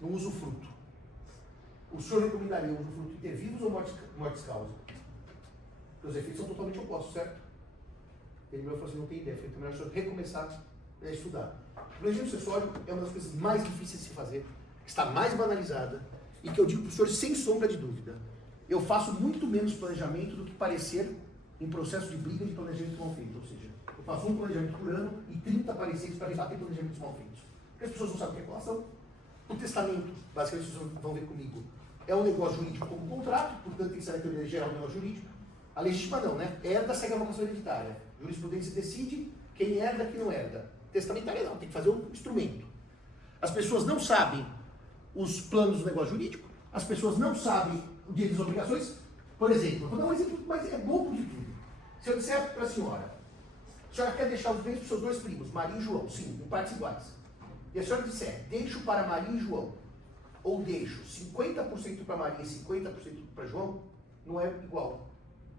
no usufruto. O senhor recomendaria o usufruto em ter vivos ou mortes causa? Porque os efeitos são totalmente opostos, certo? Ele me falou assim, não tem ideia. Foi melhor o senhor recomeçar a estudar. O planejamento sucessório é uma das coisas mais difíceis de se fazer, que está mais banalizada, e que eu digo para o senhor sem sombra de dúvida. Eu faço muito menos planejamento do que parecer em processo de briga de planejamento mal feito. Ou seja, eu faço um planejamento por ano e 30 pareceres para rebater planejamentos mal feitos. Porque as pessoas não sabem o que é colação. O testamento, basicamente vocês vão ver comigo, é um negócio jurídico como contrato, portanto tem que ser na teoria geral do negócio jurídico. A legítima não, né? Herda segue a vocação hereditária. Jurisprudência decide quem herda e quem não herda. Testamentária não, tem que fazer um instrumento. As pessoas não sabem os planos do negócio jurídico, as pessoas não sabem o dia das obrigações. Por exemplo, eu vou dar um exemplo, mas é bobo de tudo. Se eu disser para a senhora quer deixar os bens para os seus dois primos, Maria e João, sim, em partes iguais. E a senhora disser, deixo para Maria e João, ou deixo 50% para Maria e 50% para João, não é igual.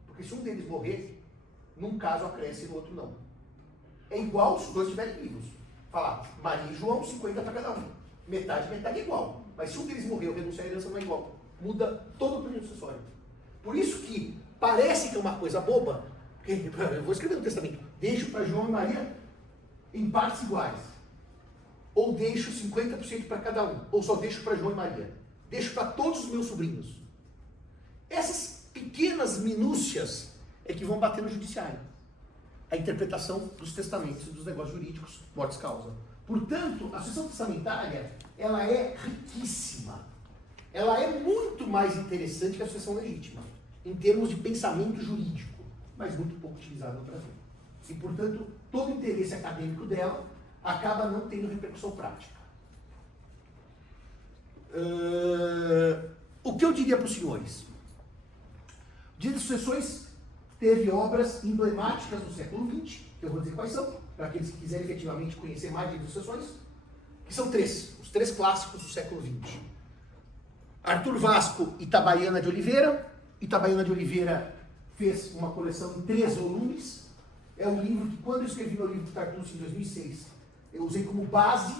Porque se um deles morrer, num caso acresce e no outro não. É igual se os dois estiverem vivos. Falar, Maria e João, 50 para cada um. Metade é igual. Mas se um deles morrer ou renunciar à herança, não é igual. Muda todo o planejamento sucessório. Por isso que parece que é uma coisa boba, eu vou escrever no testamento, deixo para João e Maria em partes iguais. Ou deixo 50% para cada um, ou só deixo para João e Maria. Deixo para todos os meus sobrinhos. Essas pequenas minúcias é que vão bater no judiciário. A interpretação dos testamentos e dos negócios jurídicos, mortes causa. Portanto, a sucessão testamentária, ela é riquíssima. Ela é muito mais interessante que a sucessão legítima, em termos de pensamento jurídico, mas muito pouco utilizada no Brasil. E, portanto, todo o interesse acadêmico dela acaba não tendo repercussão prática. O que eu diria para os senhores? O Direito de Sucessões teve obras emblemáticas do século XX, que eu vou dizer quais são, para aqueles que quiserem efetivamente conhecer mais Direito de Sucessões, que são os três clássicos do século XX. Arthur Vasco e Itabaiana de Oliveira. Itabaiana de Oliveira fez uma coleção em 3 volumes. É um livro que, quando eu escrevi meu livro de Tartucci em 2006, eu usei como base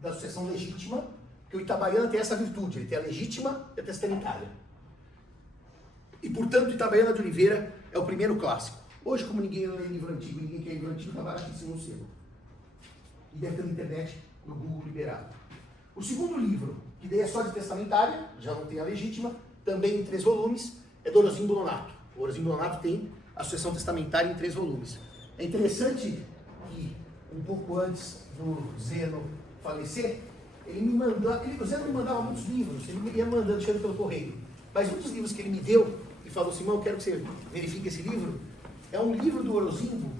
da sucessão legítima, porque o Itabaiana tem essa virtude, ele tem a legítima e a testamentária. E, portanto, Itabaiana de Oliveira é o primeiro clássico. Hoje, como ninguém lê livro antigo, ninguém quer livro antigo, está baratíssimo no selo. E deve ter na internet, no Google liberado. O segundo livro, que daí é só de testamentária, já não tem a legítima, também em 3 volumes, é do Orozimbo Nonato. O Orozimbo Nonato tem a sucessão testamentária em 3 volumes. É interessante que, um pouco antes do Zeno falecer, o Zeno me mandava muitos livros, ele ia mandando, chegando pelo correio. Mas um dos livros que ele me deu, e falou assim, eu quero que você verifique esse livro, é um livro do Orozimbo,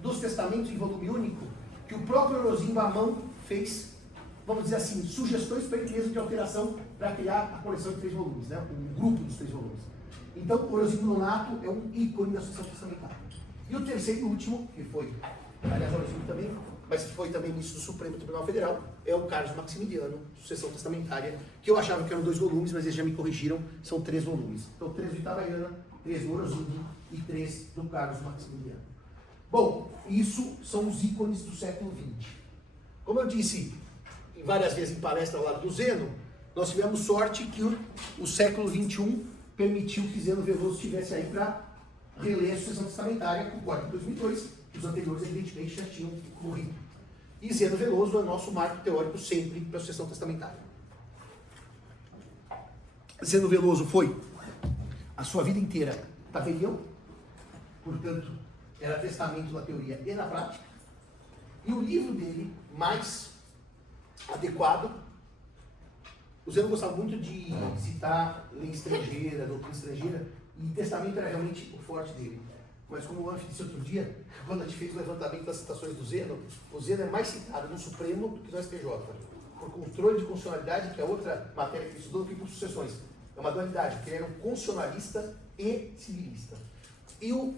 dos testamentos em volume único, que o próprio Orozimbo à mão fez, vamos dizer assim, sugestões para ele mesmo de alteração para criar a coleção de 3 volumes, né? Um grupo dos 3 volumes. Então, o Orozimbo Nonato é um ícone da sucessão testamentária. E o terceiro e último, que foi, aliás, Orozimbo também, mas que foi também ministro do Supremo Tribunal Federal, é o Carlos Maximiliano, sucessão testamentária, que eu achava que eram 2 volumes, mas eles já me corrigiram, são 3 volumes. Então, 3 do Itabaiana, 3 do Orozimbo e 3 do Carlos Maximiliano. Bom, isso são os ícones do século XX. Como eu disse várias vezes em palestra ao lado do Zeno, nós tivemos sorte que o século XXI permitiu que Zeno Veloso estivesse aí para reler a sucessão testamentária com o Código de 2002, que os anteriores, evidentemente, já tinham morrido. E Zeno Veloso é nosso marco teórico sempre para a sucessão testamentária. Zeno Veloso foi a sua vida inteira tabelião, portanto, era testamento na teoria e na prática. E o livro dele, mais adequado, o Zeno gostava muito de citar lei estrangeira, doutrina estrangeira, e testamento era realmente o forte dele. Mas como o Anf disse outro dia, quando a gente fez o levantamento das citações do Zeno, o Zeno é mais citado no Supremo do que no STJ, por controle de constitucionalidade, que é outra matéria que ele estudou, que por sucessões. É uma dualidade, porque ele era um constitucionalista e civilista. E o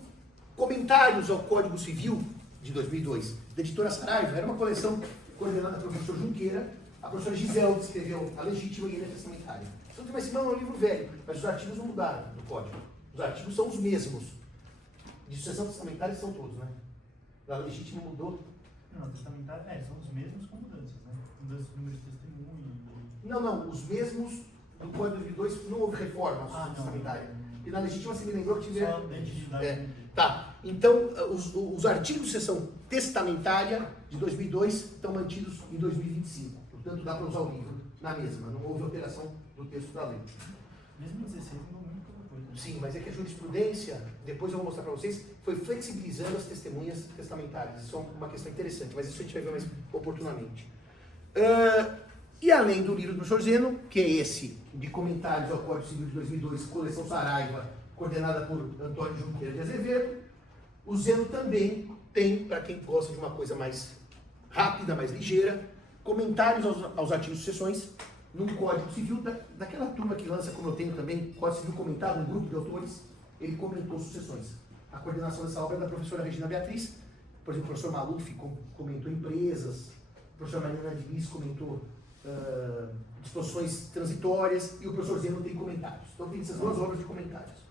Comentários ao Código Civil, de 2002, da editora Saraiva, era uma coleção coordenada pelo professor Junqueira. A professora Gisele escreveu a legítima e a testamentária. Então, mas não, é um livro velho, mas os artigos não mudaram no código. Os artigos são os mesmos. De sucessão testamentária são todos, né? Da legítima mudou. Não, testamentária, são os mesmos com mudanças, né? Mudanças de número de testemunho, Não, os mesmos do Código de 2002, não houve reforma testamentária. E na legítima você me lembrou que tiver... Tá, então os artigos de seção testamentária de 2002 estão mantidos em 2025. Portanto, dá para usar o livro na mesma, não houve alteração do texto da lei. Mesmo 16 não muda coisa. Sim, mas é que a jurisprudência, depois eu vou mostrar para vocês, foi flexibilizando as testemunhas testamentárias. Isso é uma questão interessante, mas isso a gente vai ver mais oportunamente. E além do livro do professor Zeno, que é esse de comentários ao Código Civil de 2002, coleção Saraiva, coordenada por Antônio Junqueira de Azevedo, o Zeno também tem, para quem gosta de uma coisa mais rápida, mais ligeira, comentários aos artigos de sucessões, num Código Civil, daquela turma que lança, como eu tenho também, Código Civil comentado, um grupo de autores, ele comentou sucessões. A coordenação dessa obra é da professora Regina Beatriz, por exemplo, o professor Maluf comentou empresas, o professor Mariana Diniz comentou disposições transitórias, e o professor Zeno tem comentários. Então tem essas duas obras de comentários.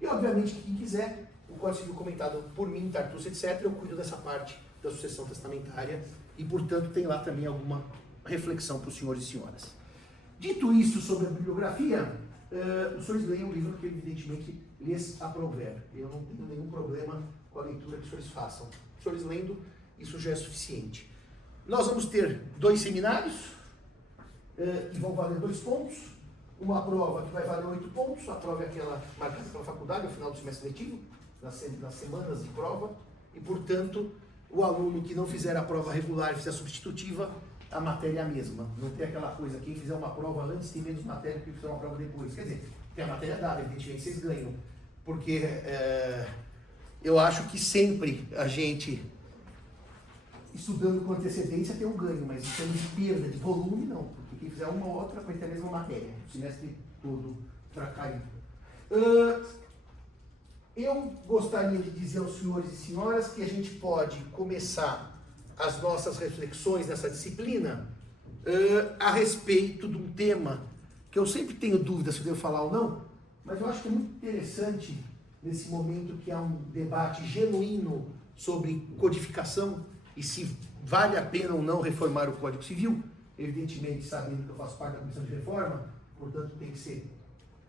E obviamente quem quiser, o Código Civil comentado por mim, Tartucci, etc., eu cuido dessa parte da sucessão testamentária, e portanto tem lá também alguma reflexão para os senhores e senhoras. Dito isso sobre a bibliografia, os senhores leem um livro que evidentemente lhes aprouver. Eu não tenho nenhum problema com a leitura que os senhores façam. Os senhores lendo, isso já é suficiente. Nós vamos ter 2 seminários, que vão valer 2 pontos. Uma prova que vai valer 8 pontos. A prova é aquela marcada pela faculdade, ao final do semestre letivo, nas semanas de prova. E, portanto, o aluno que não fizer a prova regular e fizer a substitutiva, a matéria é a mesma. Não tem aquela coisa, quem fizer uma prova antes tem menos matéria que quem fizer uma prova depois. Quer dizer, tem a matéria dada, evidentemente vocês ganham. Porque eu acho que sempre a gente, estudando com antecedência, tem um ganho, mas em termos de perda de volume, não. Porque quem fizer uma ou outra vai ter a mesma matéria, o semestre todo para cair. Eu gostaria de dizer aos senhores e senhoras que a gente pode começar as nossas reflexões nessa disciplina a respeito de um tema que eu sempre tenho dúvida se eu devo falar ou não, mas eu acho que é muito interessante nesse momento que há um debate genuíno sobre codificação e se vale a pena ou não reformar o Código Civil, evidentemente sabendo que eu faço parte da comissão de reforma, portanto tem que ser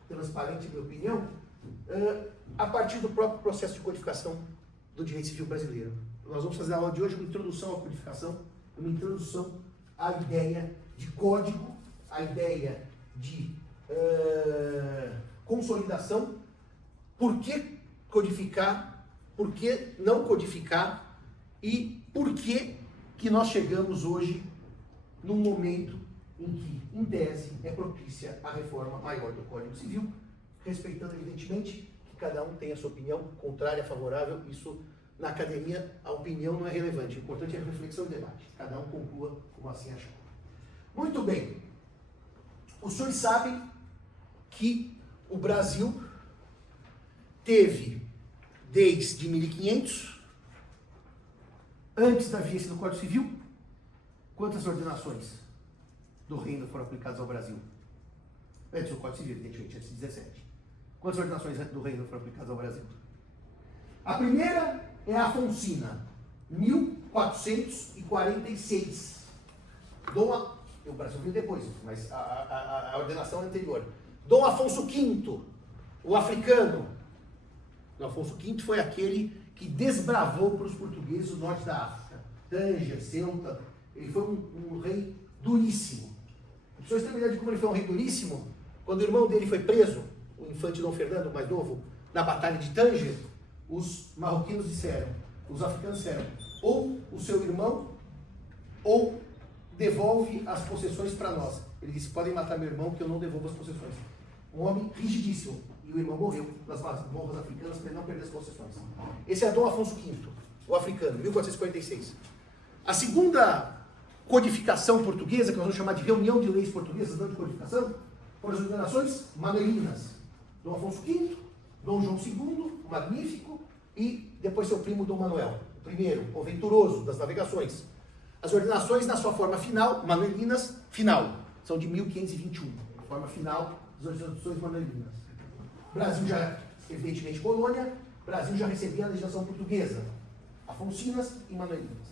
transparente a minha opinião, a partir do próprio processo de codificação do direito civil brasileiro. Nós vamos fazer na aula de hoje uma introdução à codificação, uma introdução à ideia de código, à ideia de consolidação, por que codificar, por que não codificar e por que nós chegamos hoje num momento em que, em tese, é propícia a reforma maior do Código Civil, respeitando, evidentemente, que cada um tem a sua opinião contrária, favorável. Isso, na academia, a opinião não é relevante. O importante é a reflexão e o debate. Cada um conclua como assim achar. Muito bem. Os senhores sabem que o Brasil teve, desde 1500, antes da vigência do Código Civil, quantas ordenações do reino foram aplicadas ao Brasil? Antes do Código Civil, evidentemente, antes de 17. Quantas ordenações do reino foram aplicadas ao Brasil? A primeira é a Afonsina, 1446. O Brasil veio depois, mas a ordenação é anterior. Dom Afonso V, o africano. O Afonso V foi aquele que desbravou para os portugueses o norte da África. Tânger, Ceuta. Ele foi um rei duríssimo. As pessoas têm uma ideia de como ele foi um rei duríssimo? Quando o irmão dele foi preso, o infante Dom Fernando, o mais novo, na batalha de Tânger, os marroquinos disseram, os africanos disseram, ou o seu irmão, ou devolve as possessões para nós. Ele disse, podem matar meu irmão que eu não devolvo as possessões. Um homem rigidíssimo. E o irmão morreu nas masmorras africanas para ele não perder as possessões. Esse é Dom Afonso V, o africano, 1446. A segunda codificação portuguesa, que nós vamos chamar de reunião de leis portuguesas, não de codificação, foram as ordenações manuelinas. Dom Afonso V, Dom João II, o Magnífico, e depois seu primo Dom Manuel, o primeiro, o venturoso das navegações. As ordenações na sua forma final, manuelinas, final, são de 1521, a forma final das ordenações manuelinas. Brasil já, evidentemente, colônia, Brasil já recebia a legislação portuguesa, afonsinas e manuelinas.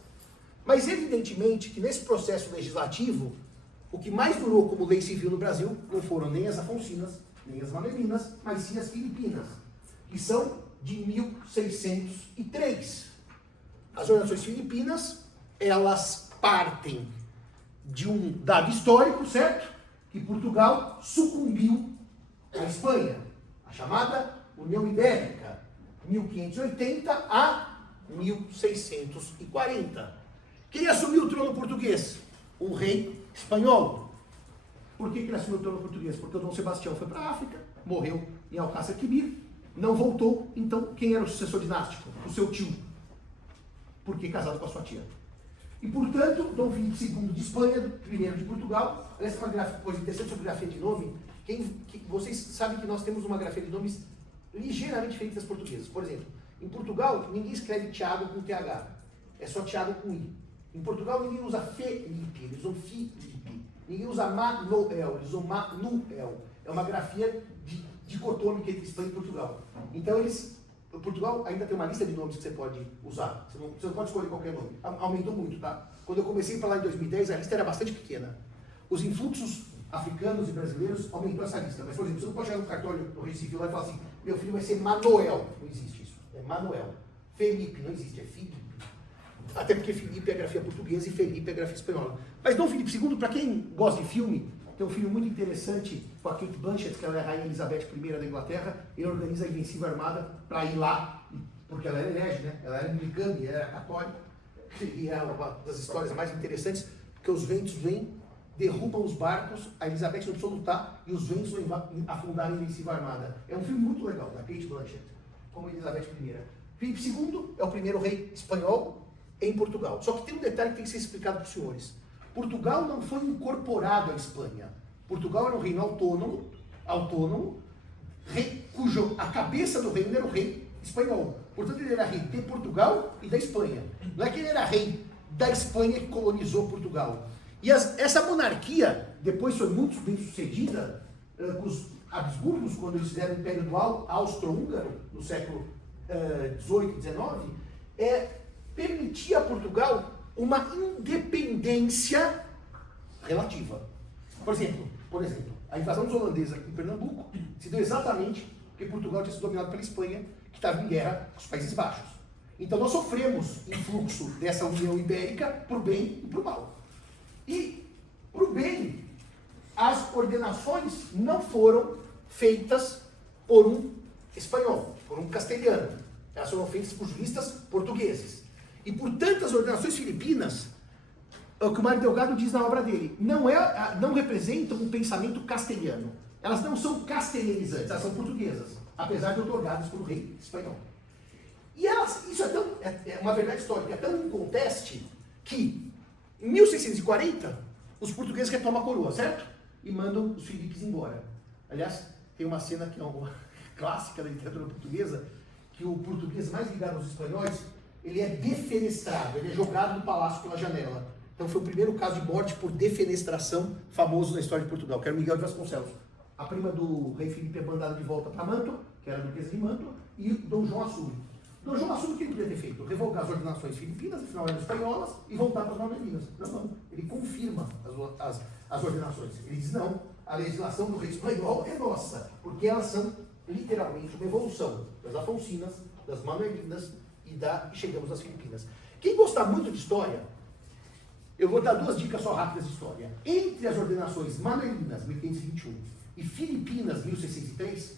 Mas, evidentemente, que nesse processo legislativo, O que mais durou como lei civil no Brasil não foram nem as Afonsinas, nem as Manuelinas, mas sim as Filipinas, que são de 1603. As ordenações filipinas, elas partem de um dado histórico, certo? Que Portugal sucumbiu à Espanha, a chamada União Ibérica, 1580 a 1640. Quem assumiu o trono português? Um rei espanhol. Por que ele assumiu o trono português? Porque o Dom Sebastião foi para a África, morreu em Alcácer Quibir, não voltou, então quem era o sucessor dinástico? O seu tio. Porque casado com a sua tia. E, portanto, Dom Filipe II de Espanha, primeiro de Portugal. Aliás, uma coisa interessante sobre grafia de nome. Vocês sabem que nós temos uma grafia de nomes ligeiramente diferente das portuguesas. Por exemplo, em Portugal, ninguém escreve Tiago com TH. É só Tiago com I. Em Portugal, ninguém usa Felipe, eles usam Filipe. Ninguém usa Manuel, eles usam Manuel. É uma grafia dicotômica entre Espanha e Portugal. Então, Portugal ainda tem uma lista de nomes que você pode usar. Você não pode escolher qualquer nome. Aumentou muito, tá? Quando eu comecei para lá em 2010, a lista era bastante pequena. Os influxos africanos e brasileiros aumentou essa lista. Mas, por exemplo, você não pode chegar no cartório do Recife lá e falar assim, meu filho vai ser Manuel. Não existe isso. É Manuel. Felipe, não existe, é Filipe. Até porque Felipe é a grafia portuguesa e Felipe é a grafia espanhola. Mas Dom Filipe II, para quem gosta de filme, tem um filme muito interessante com a Kate Blanchett, que ela é a Rainha Elizabeth I da Inglaterra. Ele organiza a Invencível Armada para ir lá, porque ela era herege, né? Ela era anglicana, ela era católica. E é uma das histórias mais interessantes, porque os ventos vêm, derrubam os barcos, a Elizabeth não precisou lutar e os ventos vão afundar a Invencível Armada. É um filme muito legal, da Kate Blanchett, como Elizabeth I. Filipe II é o primeiro rei espanhol em Portugal. Só que tem um detalhe que tem que ser explicado para os senhores. Portugal não foi incorporado à Espanha. Portugal era um reino autônomo, rei, cujo a cabeça do reino era o rei espanhol. Portanto, ele era rei de Portugal e da Espanha. Não é que ele era rei da Espanha que colonizou Portugal. E essa monarquia, depois foi muito bem sucedida com os Habsburgos, quando eles fizeram o Império do Austro-Húngaro, no século XVIII e XIX, permitia a Portugal uma independência relativa. Por exemplo, a invasão dos holandeses aqui em Pernambuco se deu exatamente porque Portugal tinha sido dominado pela Espanha, que estava em guerra com os Países Baixos. Então nós sofremos influxo dessa União Ibérica por bem e por mal. E, por bem, as ordenações não foram feitas por um espanhol, por um castelhano. Elas foram feitas por juristas portugueses. E, portanto, as ordenações filipinas, o que o Mário Delgado diz na obra dele, não representam um pensamento castelhano. Elas não são castelhanizantes, elas são portuguesas, apesar de otorgadas por um rei espanhol. E isso é uma verdade histórica, é tão inconteste que, em 1640, os portugueses retomam a coroa, certo? E mandam os Filipes embora. Aliás, tem uma cena que é uma clássica da literatura portuguesa, que o português mais ligado aos espanhóis, ele é defenestrado, ele é jogado do palácio pela janela. Então foi o primeiro caso de morte por defenestração famoso na história de Portugal, que era o Miguel de Vasconcelos. A prima do rei Filipe é mandada de volta para Mantua, que era a duquesa de Mantua, e Dom João assume. Dom João assume o que ele podia ter feito? Revogar as ordenações filipinas, afinal eram espanholas, e voltar para as Manuelinas. Não. Ele confirma as ordenações. Ele diz, não, a legislação do rei espanhol é nossa, porque elas são literalmente uma evolução das Afonsinas, das Manuelinas e chegamos às Filipinas. Quem gostar muito de história, eu vou dar duas dicas só rápidas de história. Entre as ordenações Manuelinas, 1521, e Filipinas, 1603,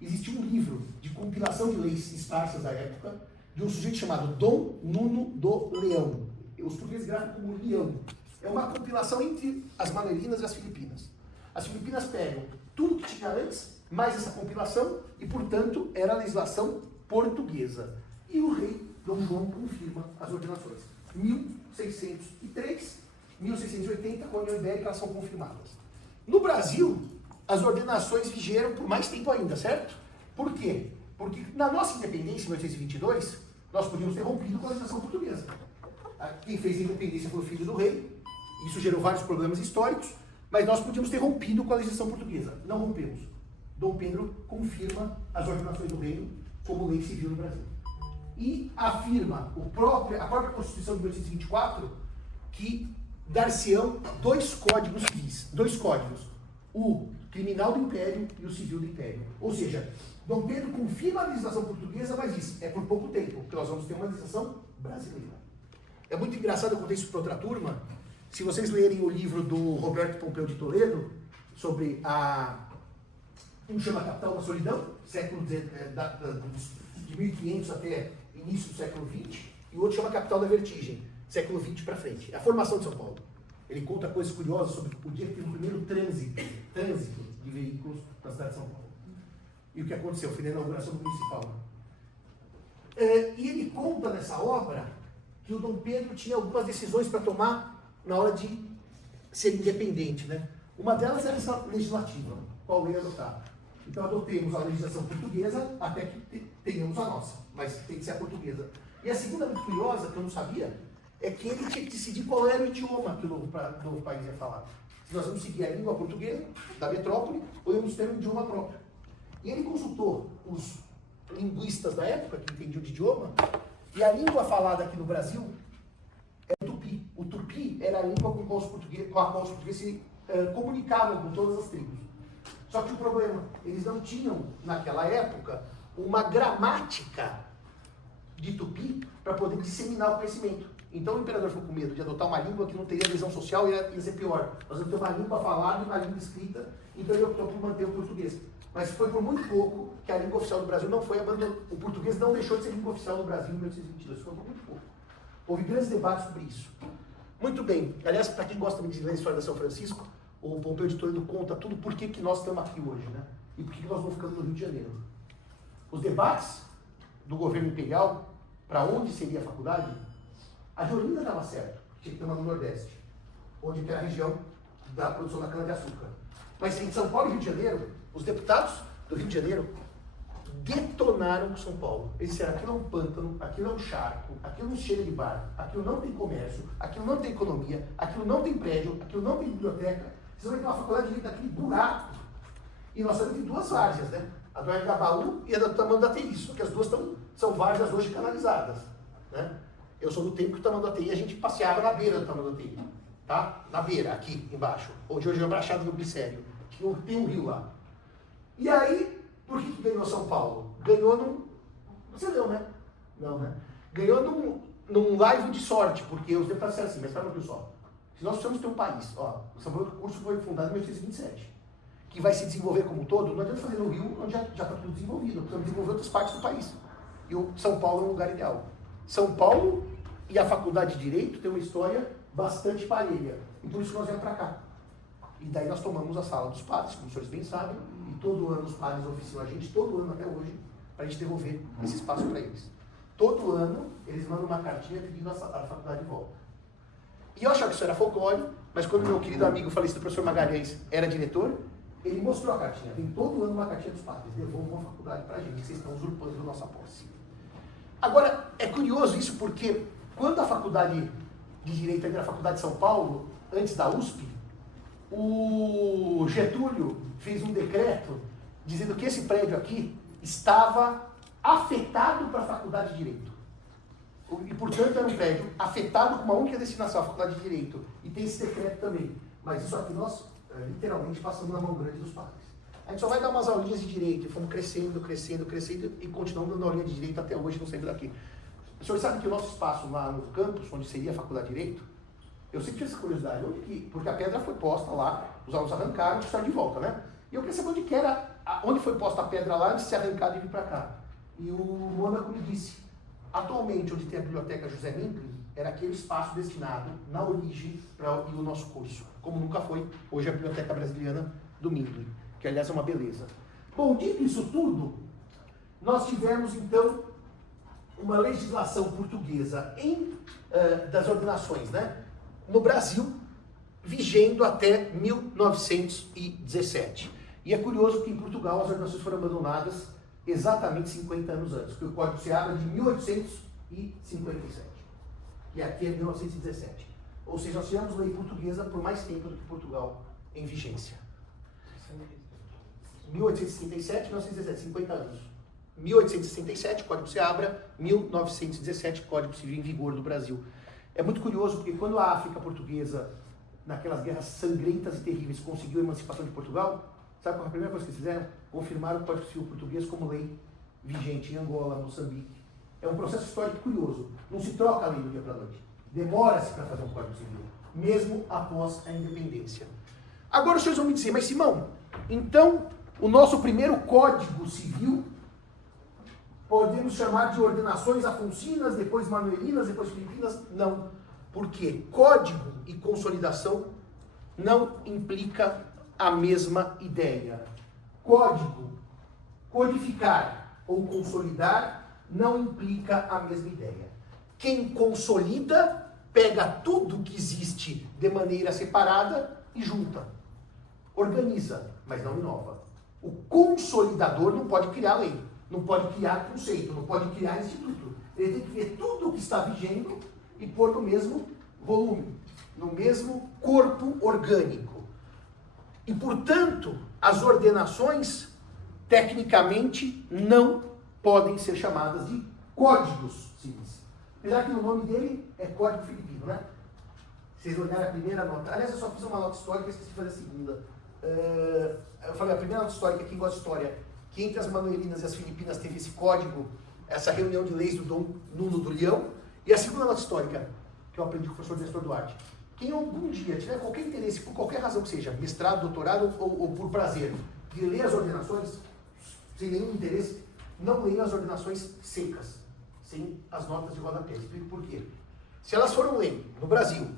existe um livro de compilação de leis esparsas da época, de um sujeito chamado Dom Nuno do Leão. Os portugueses gravam como Leão. É uma compilação entre as Manuelinas e as Filipinas. As Filipinas pegam tudo que tinha antes, mais essa compilação, e, portanto, era a legislação portuguesa. E o rei Dom João confirma as ordenações. 1603, 1680, com a União Ibérica, elas são confirmadas. No Brasil, as ordenações vigeram por mais tempo ainda, certo? Por quê? Porque na nossa independência, em 1822, nós podíamos ter rompido com a legislação portuguesa. Quem fez a independência foi o filho do rei, isso gerou vários problemas históricos, mas nós podíamos ter rompido com a legislação portuguesa. Não rompemos. Dom Pedro confirma as ordenações do reino como lei civil no Brasil. E afirma a própria Constituição de 1824 que dar-se-ão dois códigos civis, dois códigos, o criminal do Império e o civil do Império. Ou seja, Dom Pedro confirma a legislação portuguesa, mas diz, é por pouco tempo, que nós vamos ter uma legislação brasileira. É muito engraçado, eu contei isso para outra turma, se vocês lerem o livro do Roberto Pompeu de Toledo, sobre um chama Capital da Solidão, de 1500 até início do século XX, e o outro chama Capital da Vertigem, século XX para frente. É a formação de São Paulo. Ele conta coisas curiosas sobre o dia que teve o primeiro trânsito de veículos na cidade de São Paulo. E o que aconteceu? Foi na inauguração municipal. E ele conta nessa obra que o Dom Pedro tinha algumas decisões para tomar na hora de ser independente, né? Uma delas era essa legislativa, qual ia adotar. Então adotemos a legislação portuguesa até que tenhamos a nossa, mas tem que ser a portuguesa. E a segunda muito curiosa, que eu não sabia, é que ele tinha que decidir qual era o idioma que o novo país ia falar. Se nós vamos seguir a língua portuguesa da metrópole ou íamos ter um idioma próprio. E ele consultou os linguistas da época, que entendiam de idioma, e a língua falada aqui no Brasil é o tupi. O tupi era a língua com a qual os portugueses se comunicavam com todas as tribos. Só que o problema, eles não tinham, naquela época, uma gramática de tupi para poder disseminar o conhecimento. Então o imperador ficou com medo de adotar uma língua que não teria adesão social e ia ser pior. Nós vamos ter uma língua falada e uma língua escrita, então ele optou por manter o português. Mas foi por muito pouco que a língua oficial do Brasil não foi abandonada. O português não deixou de ser língua oficial no Brasil em 1822. Foi por muito pouco. Houve grandes debates sobre isso. Muito bem. Aliás, para quem gosta de ler a história da São Francisco, o Pompeu de Toledo conta tudo por que nós estamos aqui hoje, né? E por que nós vamos ficando no Rio de Janeiro. Os debates do governo imperial, para onde seria a faculdade, a de Olinda dava certo, tinha que ter uma no Nordeste, onde tem a região da produção da cana-de-açúcar. Mas em São Paulo e Rio de Janeiro, os deputados do Rio de Janeiro detonaram São Paulo. Eles disseram, aquilo é um pântano, aquilo é um charco, aquilo não cheira de bar, aquilo não tem comércio, aquilo não tem economia, aquilo não tem prédio, aquilo não tem biblioteca. Vocês vão ter uma faculdade de direito daquele buraco. E nós temos duas várzeas, né? A do Anhangabaú e a do Tamanduateí, só que as duas são várzeas hoje canalizadas, né? Eu sou do tempo que o Tamanduateí, a gente passeava na beira do Tamanduateí, tá? Na beira, aqui embaixo, onde hoje é o Baixada do Glicério, que não tem um rio lá. E aí, por que ganhou São Paulo? Ganhou num... Você leu, né? Não, né? Ganhou num laivo de sorte, porque os deputados disseram assim, mas para o só, se nós precisamos ter um país, ó, o São Paulo Curso foi fundado em 1827, que vai se desenvolver como um todo, não adianta fazer no Rio, onde já está tudo desenvolvido, precisamos desenvolver outras partes do país. E o São Paulo é um lugar ideal. São Paulo e a Faculdade de Direito tem uma história bastante parelha, e por isso nós viemos para cá. E daí nós tomamos a sala dos padres, como os senhores bem sabem, e todo ano os padres oficiam a gente, todo ano até hoje, para a gente devolver esse espaço para eles. Todo ano eles mandam uma cartinha pedindo a faculdade de volta. E eu achava que isso era folclore, mas quando meu querido amigo falecido, professor Magalhães, era diretor, ele mostrou a cartinha. Vem todo ano uma cartinha dos padres, devolvam a faculdade para a gente, vocês estão usurpando a nossa posse. Agora, é curioso isso porque quando a faculdade de Direito ainda era a Faculdade de São Paulo, antes da USP, o Getúlio fez um decreto dizendo que esse prédio aqui estava afetado para a Faculdade de Direito. E, portanto, era um prédio afetado com uma única destinação, a Faculdade de Direito. E tem esse decreto também. Mas isso aqui nós, literalmente, passamos na mão grande dos padres. A gente só vai dar umas aulinhas de Direito. E fomos crescendo e continuamos dando aulinha de Direito até hoje, não saindo daqui. O senhor sabe que o nosso espaço lá no campus, onde seria a Faculdade de Direito, eu sempre tinha essa curiosidade. Porque a pedra foi posta lá, os alunos arrancaram e precisaram de volta, né? E eu queria saber onde foi posta a pedra lá antes de ser arrancado e vir para cá. E o Mônaco me disse, atualmente, onde tem a Biblioteca José Mindlin, era aquele espaço destinado, na origem, para o nosso curso. Como nunca foi, hoje é a Biblioteca Brasiliana do Mindlin, que aliás é uma beleza. Bom, dito isso tudo, nós tivemos então uma legislação portuguesa das ordenações, né? No Brasil, vigendo até 1917. E é curioso que em Portugal as ordenações foram abandonadas exatamente 50 anos antes, porque o Código Seabra é de 1857. E aqui é 1917. Ou seja, nós tivemos lei portuguesa por mais tempo do que Portugal em vigência. 1857, 1917, 50 anos. 1867, Código Seabra, 1917, Código Civil em vigor do Brasil. É muito curioso porque quando a África portuguesa, naquelas guerras sangrentas e terríveis, conseguiu a emancipação de Portugal, sabe qual foi a primeira coisa que eles fizeram? Confirmaram o Código Civil português como lei vigente em Angola, Moçambique. É um processo histórico curioso. Não se troca a lei do dia para a noite. Demora-se para fazer um Código Civil, mesmo após a independência. Agora os senhores vão me dizer, mas Simão, então o nosso primeiro Código Civil podemos chamar de ordenações afoncinas, depois manuelinas, depois filipinas? Não. Porque código e consolidação não implica a mesma ideia. Código, codificar ou consolidar não implica a mesma ideia. Quem consolida pega tudo que existe de maneira separada e junta. Organiza, mas não inova. O consolidador não pode criar lei, não pode criar conceito, não pode criar instituto. Ele tem que ver tudo o que está vigendo e pôr no mesmo volume, no mesmo corpo orgânico. E, portanto, as ordenações, tecnicamente, não podem ser chamadas de códigos civis. Apesar que o nome dele é Código Filipino, né? Vocês olharem a primeira nota. Aliás, eu só fiz uma nota histórica e esqueci de fazer a segunda. Eu falei, a primeira nota histórica, quem gosta de história, que entre as manuelinas e as filipinas teve esse código, essa reunião de leis do Dom Nuno do Leão. E a segunda nota histórica, que eu aprendi com o professor Nestor Duarte. Quem algum dia tiver qualquer interesse, por qualquer razão que seja, mestrado, doutorado ou por prazer, de ler as ordenações, sem nenhum interesse, não leiam as ordenações secas, sem as notas de rodapé. Explico por quê. Se elas foram lei no Brasil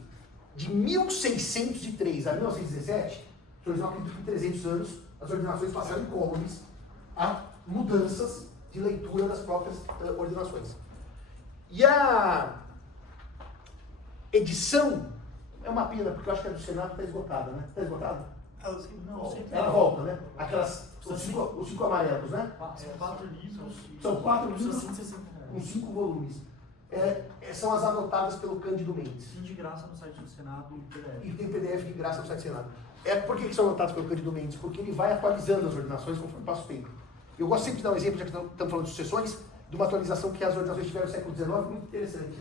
de 1603 a 1917, os senhores não acreditam que em 300 anos as ordenações passaram incólumes a mudanças de leitura das próprias ordenações. E a edição é uma pena, porque eu acho que a do Senado está esgotada, né? Está esgotada? Não, sempre Ela volta, né? Aquelas, os cinco amarelos, né? São 4 livros. São 4 livros 160 reais. com 5 volumes. São as anotadas pelo Cândido Mendes. Sim, de graça no site do Senado e PDF. E tem PDF de graça no site do Senado. Por que são anotadas pelo Cândido Mendes? Porque ele vai atualizando as ordenações conforme passa o tempo. Eu gosto sempre de dar um exemplo, já que estamos falando de sucessões, de uma atualização que as ordenações tiveram no século XIX, muito interessante.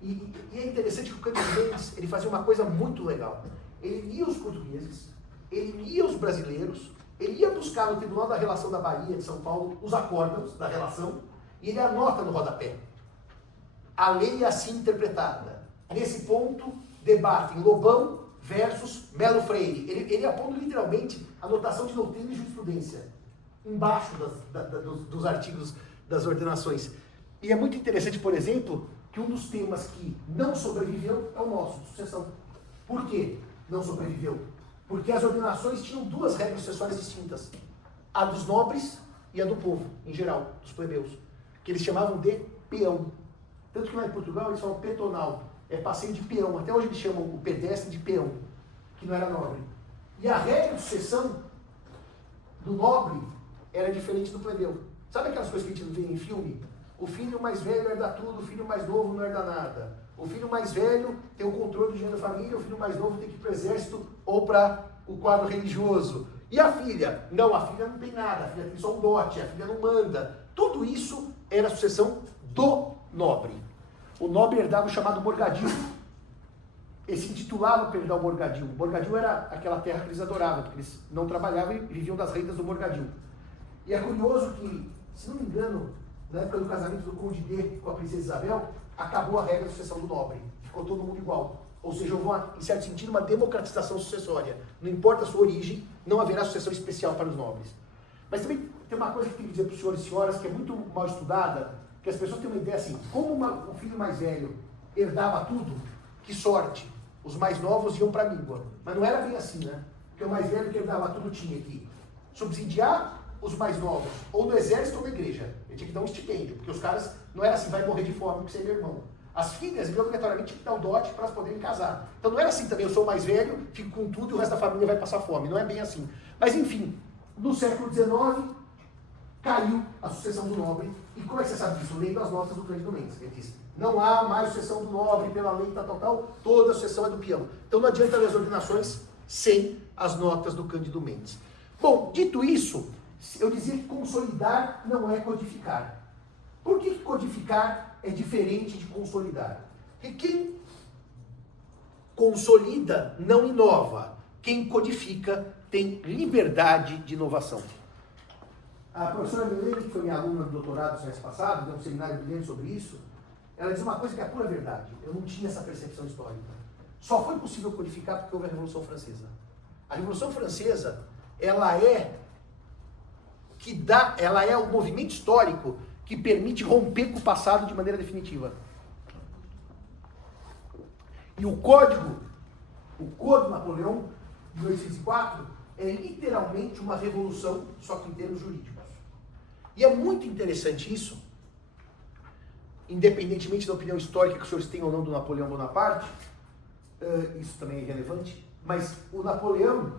E é interessante que o Cândido Mendes, ele fazia uma coisa muito legal. Ele lia os portugueses, ele lia os brasileiros, ele ia buscar no Tribunal da Relação da Bahia, de São Paulo, os acórdãos da relação, e ele anota no rodapé. A lei é assim interpretada. Nesse ponto, debatem Lobão versus Melo Freire. Ele aponta literalmente a notação de doutrina e jurisprudência, embaixo dos artigos das ordenações. E é muito interessante, por exemplo, que um dos temas que não sobreviveu é o nosso, sucessão. Por quê não sobreviveu? Porque as ordenações tinham duas regras sucessórias distintas. A dos nobres e a do povo, em geral, dos plebeus. Que eles chamavam de peão. Tanto que lá em Portugal eles falam petonal. É passeio de peão. Até hoje eles chamam o pedestre de peão, que não era nobre. E a regra de sucessão do nobre era diferente do plebeu. Sabe aquelas coisas que a gente vê em filme? O filho mais velho herda tudo, o filho mais novo não herda nada. O filho mais velho tem o controle do dinheiro da família, o filho mais novo tem que ir para o exército ou para o quadro religioso. E a filha? Não, a filha não tem nada, a filha tem só um dote, a filha não manda. Tudo isso era a sucessão do nobre. O nobre herdava o chamado morgadio. Ele se intitulava para herdar o morgadio. O morgadio era aquela terra que eles adoravam, porque eles não trabalhavam e viviam das rendas do morgadio. E é curioso que, se não me engano, na época do casamento do Conde D com a princesa Isabel, acabou a regra da sucessão do nobre. Ficou todo mundo igual. Ou seja, houve, em certo sentido, uma democratização sucessória. Não importa a sua origem, não haverá sucessão especial para os nobres. Mas também tem uma coisa que tem que dizer para os senhores e senhoras, que é muito mal estudada, que as pessoas têm uma ideia assim, como o filho mais velho herdava tudo, que sorte, os mais novos iam para a míngua. Mas não era bem assim, né? Porque o mais velho que herdava tudo tinha que subsidiar os mais novos, ou no exército ou na igreja. Ele tinha que dar um estipêndio, porque os caras, não era assim, vai morrer de fome porque você é meu irmão. As filhas, obrigatoriamente, tinham que dar o dote para elas poderem casar. Então não era assim também, eu sou o mais velho, fico com tudo e o resto da família vai passar fome. Não é bem assim. Mas enfim, no século XIX, caiu a sucessão do nobre. E como é que você sabe disso? Lendo as notas do Cândido Mendes. Ele diz, não há mais sucessão do nobre pela lei tal, toda a sucessão é do peão. Então não adianta ler as ordenações sem as notas do Cândido Mendes. Bom, dito isso, eu dizia que consolidar não é codificar. Por que codificar é diferente de consolidar? E quem consolida não inova. Quem codifica tem liberdade de inovação. A professora Milene, que foi minha aluna do doutorado no semestre passado, deu um seminário brilhante sobre isso, ela diz uma coisa que é a pura verdade. Eu não tinha essa percepção histórica. Só foi possível codificar porque houve a Revolução Francesa. A Revolução Francesa, ela é o movimento histórico que permite romper com o passado de maneira definitiva. E o Código Napoleão de 1804 é literalmente uma revolução, só que em termos jurídicos. E é muito interessante isso, independentemente da opinião histórica que os senhores têm ou não do Napoleão Bonaparte, isso também é irrelevante, mas o Napoleão,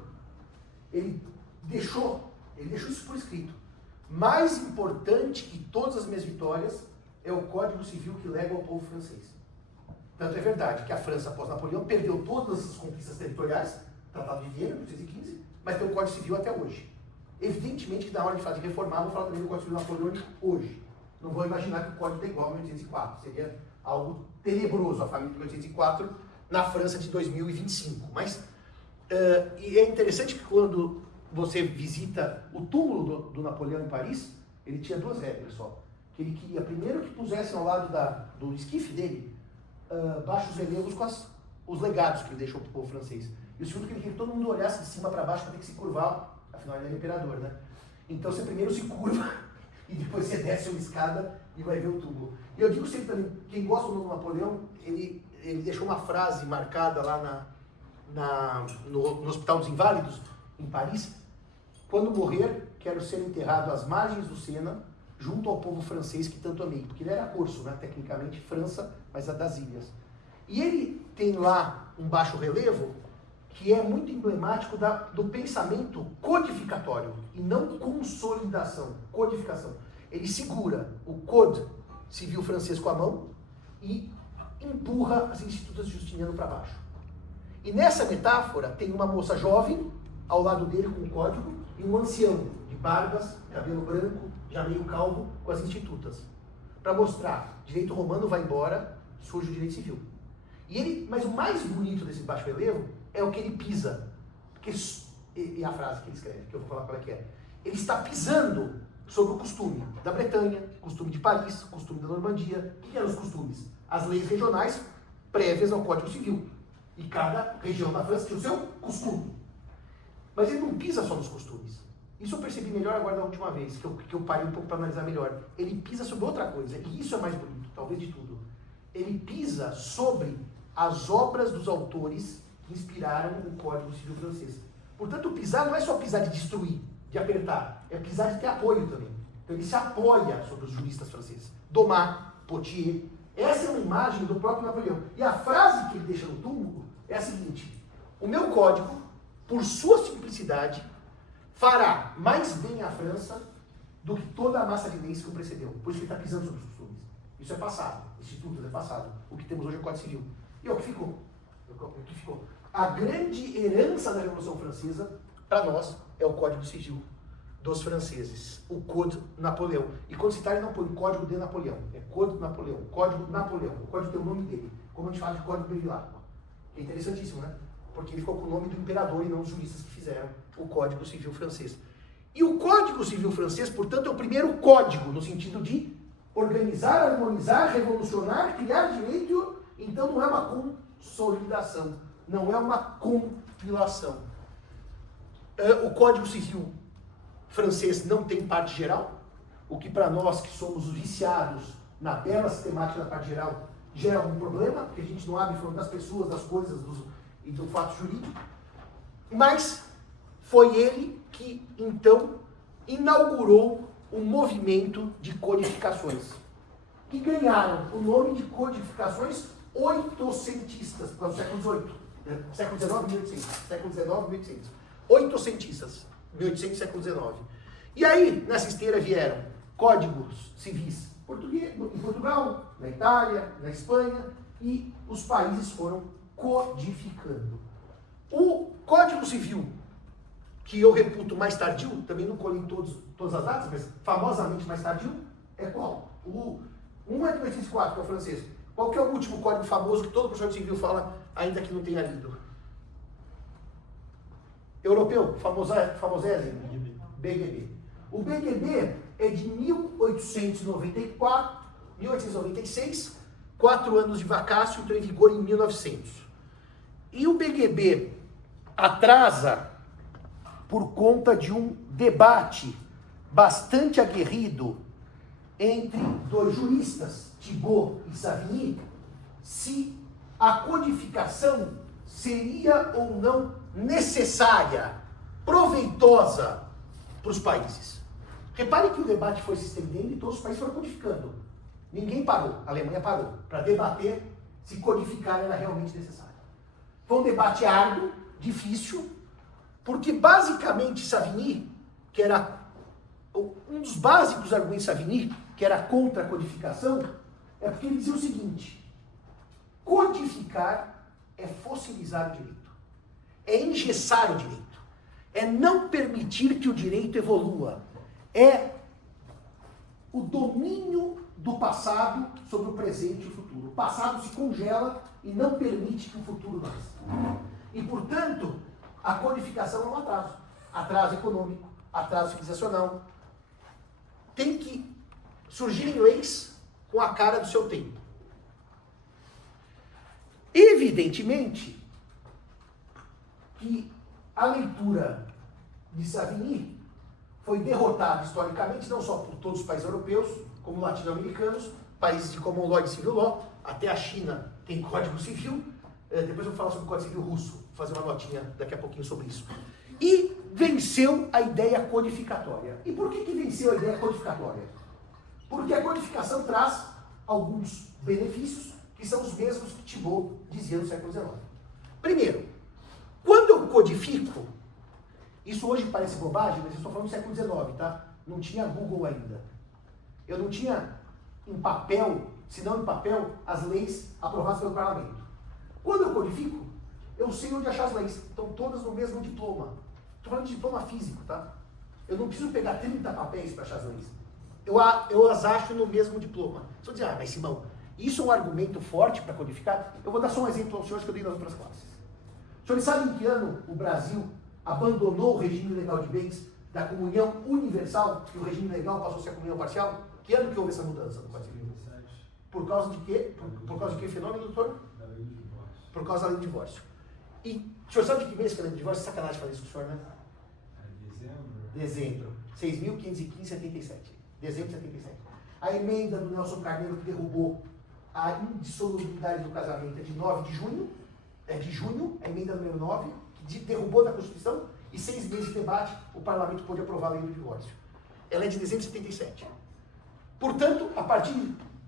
ele deixou isso por escrito. Mais importante que todas as minhas vitórias é o Código Civil que lega ao povo francês. Tanto é verdade que a França, após Napoleão, perdeu todas as conquistas territoriais, Tratado de Viena, 1815, mas tem o Código Civil até hoje. Evidentemente que na hora de fazer reformar, vou falar também do Código Civil Napoleônico hoje. Não vou imaginar que o Código é igual a 1804. Seria algo tenebroso a família de 1804 na França de 2025. Mas e é interessante que quando você visita o túmulo do Napoleão em Paris, ele tinha duas regras só. Que ele queria, primeiro, que pusessem ao lado do esquife dele baixos relevos com os legados que ele deixou para o povo francês. E o segundo, que ele queria que todo mundo olhasse de cima para baixo para ter que se curvar, afinal ele era imperador, né? Então você primeiro se curva e depois você desce uma escada e vai ver o túmulo. E eu digo sempre também, quem gosta do Napoleão, ele deixou uma frase marcada lá no Hospital dos Inválidos, em Paris: quando morrer, quero ser enterrado às margens do Sena, junto ao povo francês que tanto amei. Porque ele era corso, né? Tecnicamente França, mas a das ilhas. E ele tem lá um baixo relevo que é muito emblemático do pensamento codificatório e não consolidação, codificação. Ele segura o Code Civil francês com a mão e empurra as institutas de Justiniano para baixo. E nessa metáfora tem uma moça jovem ao lado dele com o código e um ancião de barbas, cabelo branco, já meio calvo, com as institutas. Para mostrar, direito romano vai embora, surge o direito civil. Mas o mais bonito desse baixo relevo é o que ele pisa. E a frase que ele escreve, que eu vou falar qual é que é. Ele está pisando sobre o costume da Bretanha, costume de Paris, costume da Normandia. O que eram os costumes? As leis regionais prévias ao Código Civil. E cada região da França tinha o seu costume. Mas ele não pisa só nos costumes. Isso eu percebi melhor agora da última vez, que eu parei um pouco para analisar melhor. Ele pisa sobre outra coisa, e isso é mais bonito, talvez de tudo. Ele pisa sobre as obras dos autores que inspiraram o Código Civil francês. Portanto, pisar não é só pisar de destruir, de apertar, é pisar de ter apoio também. Então ele se apoia sobre os juristas franceses. Domas, Potier. Essa é uma imagem do próprio Napoleão. E a frase que ele deixa no túmulo é a seguinte: o meu código, por sua simplicidade, fará mais bem à França do que toda a massa de leis que o precedeu. Por isso que ele está pisando sobre os costumes. Isso é passado. Institutos é passado. O que temos hoje é o Código Civil. E é o que ficou. A grande herança da Revolução Francesa, para nós, é o Código Civil dos franceses. O Code Napoleão. E quando se ele não põe o Código de Napoleão. É Code Napoleão. Código Napoleão. O código tem o nome dele. Como a gente fala de Código Bevilacqua. É interessantíssimo, né? Porque ele ficou com o nome do imperador e não os juristas que fizeram o Código Civil francês. E o Código Civil francês, portanto, é o primeiro código, no sentido de organizar, harmonizar, revolucionar, criar direito. Então não é uma consolidação, não é uma compilação. O Código Civil francês não tem parte geral, o que para nós que somos viciados na bela sistemática da parte geral gera algum problema, porque a gente não abre falando das pessoas, das coisas e do fato jurídico. Mas foi ele que, então, inaugurou um movimento de codificações, que ganharam o nome de codificações oitocentistas, para o século XVIII. Século XIX, 1800. Século XIX, 1800. Oitocentistas, 1800, século XIX. E aí, nessa esteira vieram códigos civis em Portugal, na Itália, na Espanha, e os países foram codificando. O Código Civil, que eu reputo mais tardio, também não colhi todas as datas, mas famosamente mais tardio, é qual? Um é de 1804, que é o francês. Qual que é o último código famoso que todo professor de civil fala ainda que não tenha lido. Europeu, famosésimo, BGB. O BGB é de 1896, 4 anos de vacácio, entrou em vigor em 1900. E o BGB atrasa por conta de um debate bastante aguerrido entre dois juristas, Thibault e Savigny, se a codificação seria ou não necessária, proveitosa para os países. Repare que o debate foi se estendendo e todos os países foram codificando. Ninguém parou, a Alemanha parou, para debater se codificar era realmente necessário. Foi um debate árduo, difícil, porque basicamente Savigny, que era um dos básicos argumentos de Savigny, que era contra a codificação, é porque ele dizia o seguinte: codificar é fossilizar o direito, é engessar o direito, é não permitir que o direito evolua, é o domínio do passado sobre o presente e o futuro. O passado se congela e não permite que o futuro nasça. E, portanto, a codificação é um atraso. Atraso econômico, atraso civilizacional. Tem que surgir em leis com a cara do seu tempo. Evidentemente que a leitura de Savigny foi derrotada historicamente, não só por todos os países europeus, como latino-americanos, países de common law e civil law, até a China tem código civil, depois eu vou falar sobre o código civil russo, vou fazer uma notinha daqui a pouquinho sobre isso. E venceu a ideia codificatória. E por que venceu a ideia codificatória? Porque a codificação traz alguns benefícios que são os mesmos que Thibault dizia no século XIX. Primeiro, quando eu codifico, isso hoje parece bobagem, mas eu estou falando do século XIX, tá? Não tinha Google ainda. Eu não tinha em papel, se não em papel, as leis aprovadas pelo parlamento. Quando eu codifico, eu sei onde achar as leis. Estão todas no mesmo diploma. Estou falando de diploma físico, tá? Eu não preciso pegar 30 papéis para achar as leis. Eu as acho no mesmo diploma. Só dizer, mas Simão, isso é um argumento forte para codificar? Eu vou dar só um exemplo aos senhores que eu dei nas outras classes. Os senhores sabem em que ano o Brasil abandonou o regime legal de bens da comunhão universal e o regime legal passou a ser a comunhão parcial? Que ano que houve essa mudança no Código Civil? Por causa de quê? Por causa de que fenômeno, doutor? Da lei do divórcio. Por causa da lei do divórcio. E o senhor sabe de que mês que é a lei do divórcio? É sacanagem falar isso com o senhor, né? É Dezembro. dezembro. 6.515,77. Dezembro de 77. A emenda do Nelson Carneiro que derrubou a indissolubilidade do casamento é de 9 de junho. É de junho, a emenda número 9, que derrubou da Constituição, e 6 meses de debate, o parlamento pôde aprovar a lei do divórcio. Ela é de dezembro de 77. Portanto, a partir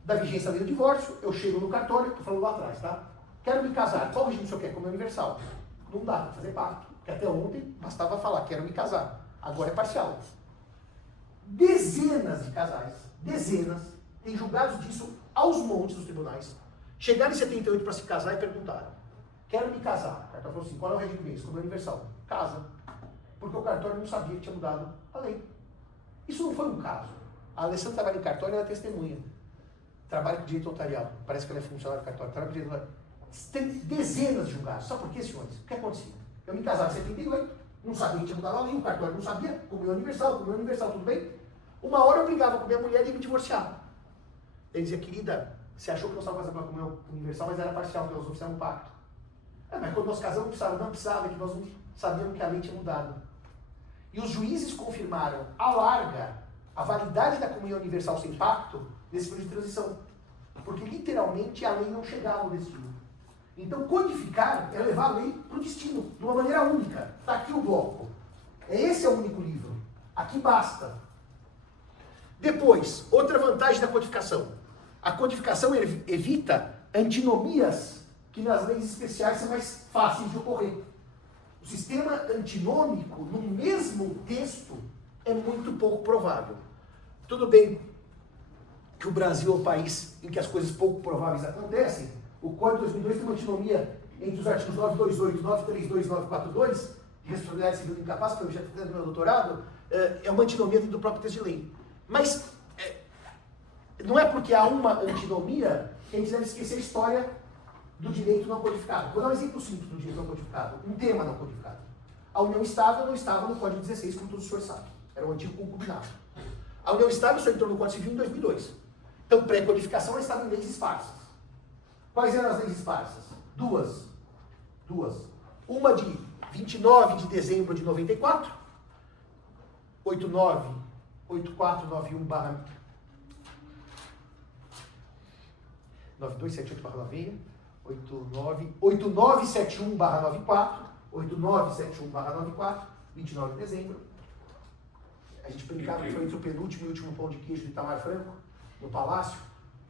da vigência da lei do divórcio, eu chego no cartório, estou falando lá atrás, tá? Quero me casar. Qual regime o senhor quer? Como é universal? Não dá para fazer pacto. Porque até ontem bastava falar, quero me casar. Agora é parcial. Dezenas de casais, têm julgados disso aos montes dos tribunais. Chegaram em 78 para se casar e perguntaram, quero me casar. O cartório falou assim, qual é o regime de bens? Como é universal? Casa. Porque o cartório não sabia que tinha mudado a lei. Isso não foi um caso. A Alessandra trabalha em cartório e ela é testemunha. Trabalha com direito notarial. Parece que ela é funcionária do cartório. Trabalha com direito notarial. Tem dezenas de julgados. Sabe por quê, senhores? O que acontecia? Eu me casava em 78, não sabia que tinha mudado a lei, o cartório não sabia, comunhão universal, tudo bem? Uma hora eu brigava com minha mulher e ia me divorciar. Ele dizia, querida, você achou que nós estávamos casando pela comunhão universal, mas era parcial, porque nós não fizemos um pacto. Mas quando nós casamos, não precisava, que nós não sabíamos que a lei tinha mudado. E os juízes confirmaram à larga a validade da comunhão universal sem pacto nesse período de transição. Porque literalmente a lei não chegava ao destino. Então codificar é levar a lei para o destino, de uma maneira única. Está aqui o bloco. Esse é o único livro. Aqui basta. Depois, outra vantagem da codificação. A codificação evita antinomias que nas leis especiais são mais fáceis de ocorrer. O sistema antinômico, no mesmo texto, é muito pouco provável. Tudo bem que o Brasil é um país em que as coisas pouco prováveis acontecem. O Código de 2002 tem uma antinomia entre os artigos 928, 932 e 942, de responsabilidade civil do incapaz, que eu já estou tendo meu doutorado, é uma antinomia dentro do próprio texto de lei. Mas não é porque há uma antinomia que a gente deve esquecer a história do direito não codificado. Vou dar um exemplo simples do direito não codificado. Um tema não codificado. A união estável não estava no Código 16, como todos os senhores sabem. Era o antigo concubinato. A união estável só entrou no Código Civil em 2002. Então, pré-codificação ela estava em leis esparsas. Quais eram as leis esparsas? Duas. Uma de 29 de dezembro de 94, 9278/96, 8971/94, 8971/94, 29 de dezembro. A gente brincava que foi entre o penúltimo e último pão de queijo de Itamar Franco, no Palácio,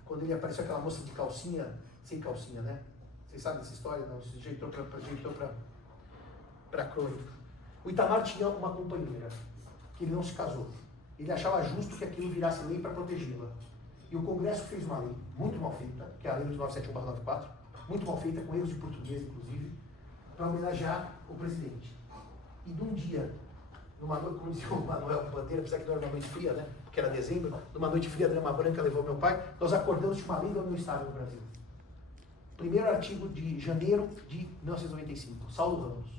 quando ele apareceu aquela moça de calcinha, sem calcinha, né? Vocês sabem dessa história? Não, se ajeitou para a crônica. O Itamar tinha uma companheira, que ele não se casou. Ele achava justo que aquilo virasse lei para protegê-la. E o Congresso fez uma lei muito mal feita, que é a lei de 971/94, muito mal feita, com erros de português, inclusive, para homenagear o presidente. E num dia, numa noite, como dizia o Manuel Bandeira, apesar que não era uma noite fria, né? Porque era dezembro, numa noite fria, a Dama Branca levou meu pai, nós acordamos de uma lei da União Estável no Brasil. Primeiro artigo de janeiro de 1995, Saulo Ramos.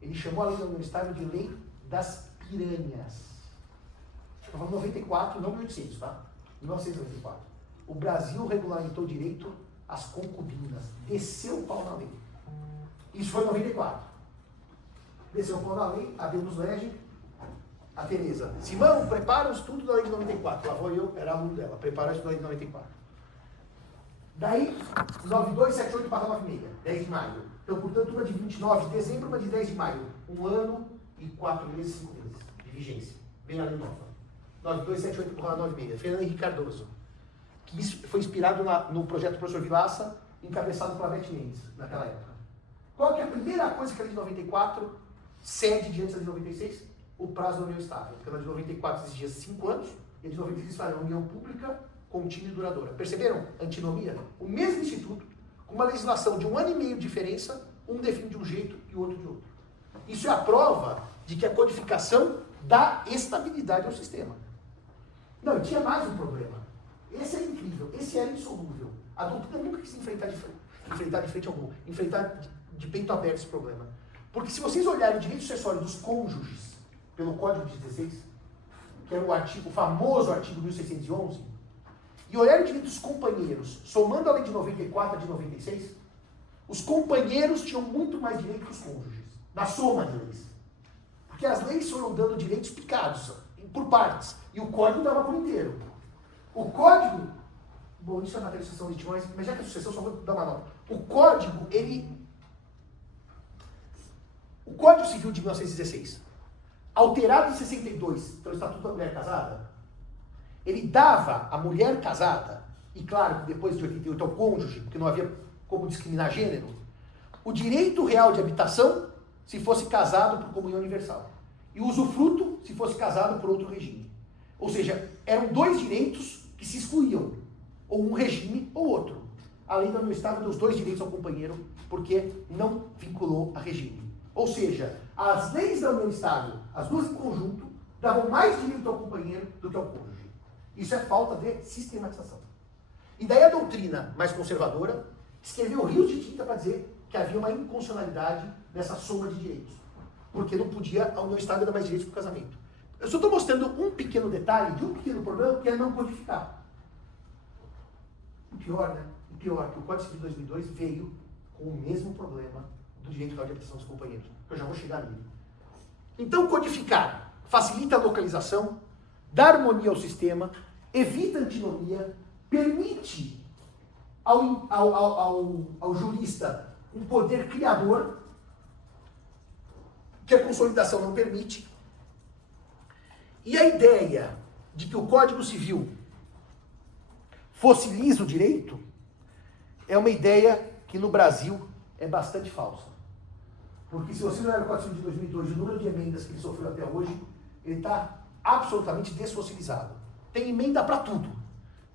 Ele chamou a lei da União Estável de Lei das Piranhas. Estou falando 94, não 1800, tá? 1994. O Brasil regulamentou direito às concubinas. Desceu o pau na lei. Isso foi em 94. Desceu o pau na lei, a Deus lege, a Tereza. Simão, prepara o estudo da lei de 94. Lá vou eu, era aluno dela, preparar o estudo da lei de 94. Daí, 9278/96, 10 de maio. Então, portanto, uma de 29 de dezembro, uma de 10 de maio. 1 ano e 4 meses, 5 meses de vigência. Bem a lei nova. 9278/96, Fernando Henrique Cardoso. Que isso foi inspirado no projeto do professor Vilaça, encabeçado pela Beth Mendes, naquela época. Qual que é a primeira coisa que a lei de 94 cede diante da de 96? O prazo da união estável. Porque a de 94 exigia 5 anos, e a de 96 fala união pública, contínua e duradoura. Perceberam? Antinomia? O mesmo instituto, com uma legislação de 1 ano e meio de diferença, um define de um jeito e o outro de outro. Isso é a prova de que a codificação dá estabilidade ao sistema. Não, e tinha mais um problema. Esse é incrível, esse era insolúvel. A doutrina nunca quis enfrentar de frente algum, enfrentar de peito aberto esse problema. Porque se vocês olharem o direito sucessório dos cônjuges, pelo Código de 16, que era o famoso artigo 1611, e olharem o direito dos companheiros, somando a lei de 94 a de 96, os companheiros tinham muito mais direito que os cônjuges, na soma de leis. Porque as leis foram dando direitos picados, por partes, e o Código dava por inteiro. O Código, bom, isso é matéria de sucessão legítima, mas já que é sucessão, só vou dar uma nota. O Código Civil de 1916, alterado em 62, pelo Estatuto da Mulher Casada, ele dava à mulher casada, e claro, depois de 88 ao cônjuge, porque não havia como discriminar gênero, o direito real de habitação se fosse casado por comunhão universal. E o usufruto se fosse casado por outro regime. Ou seja, eram 2 direitos que se excluíam, ou um regime ou outro. A lei da União Estável deu os 2 direitos ao companheiro, porque não vinculou a regime. Ou seja, as leis da União Estável, as duas em conjunto, davam mais direito ao companheiro do que ao cônjuge. Isso é falta de sistematização. E daí a doutrina mais conservadora escreveu rios de tinta para dizer que havia uma inconstitucionalidade nessa soma de direitos. Porque não podia a União Estável dar mais direitos para o casamento. Eu só estou mostrando um pequeno detalhe de um pequeno problema que é não codificar. E pior, né? E pior, que o Código Civil de 2002 veio com o mesmo problema do direito real de habitação dos companheiros. Eu já vou chegar nele. Então, codificar facilita a localização, dá harmonia ao sistema, evita antinomia, permite ao jurista um poder criador que a consolidação não permite. E a ideia de que o Código Civil fossiliza o direito é uma ideia que no Brasil é bastante falsa. Porque se você olhar o Código Civil de 2002, o número de emendas que ele sofreu até hoje, ele está absolutamente desfossilizado. Tem emenda para tudo.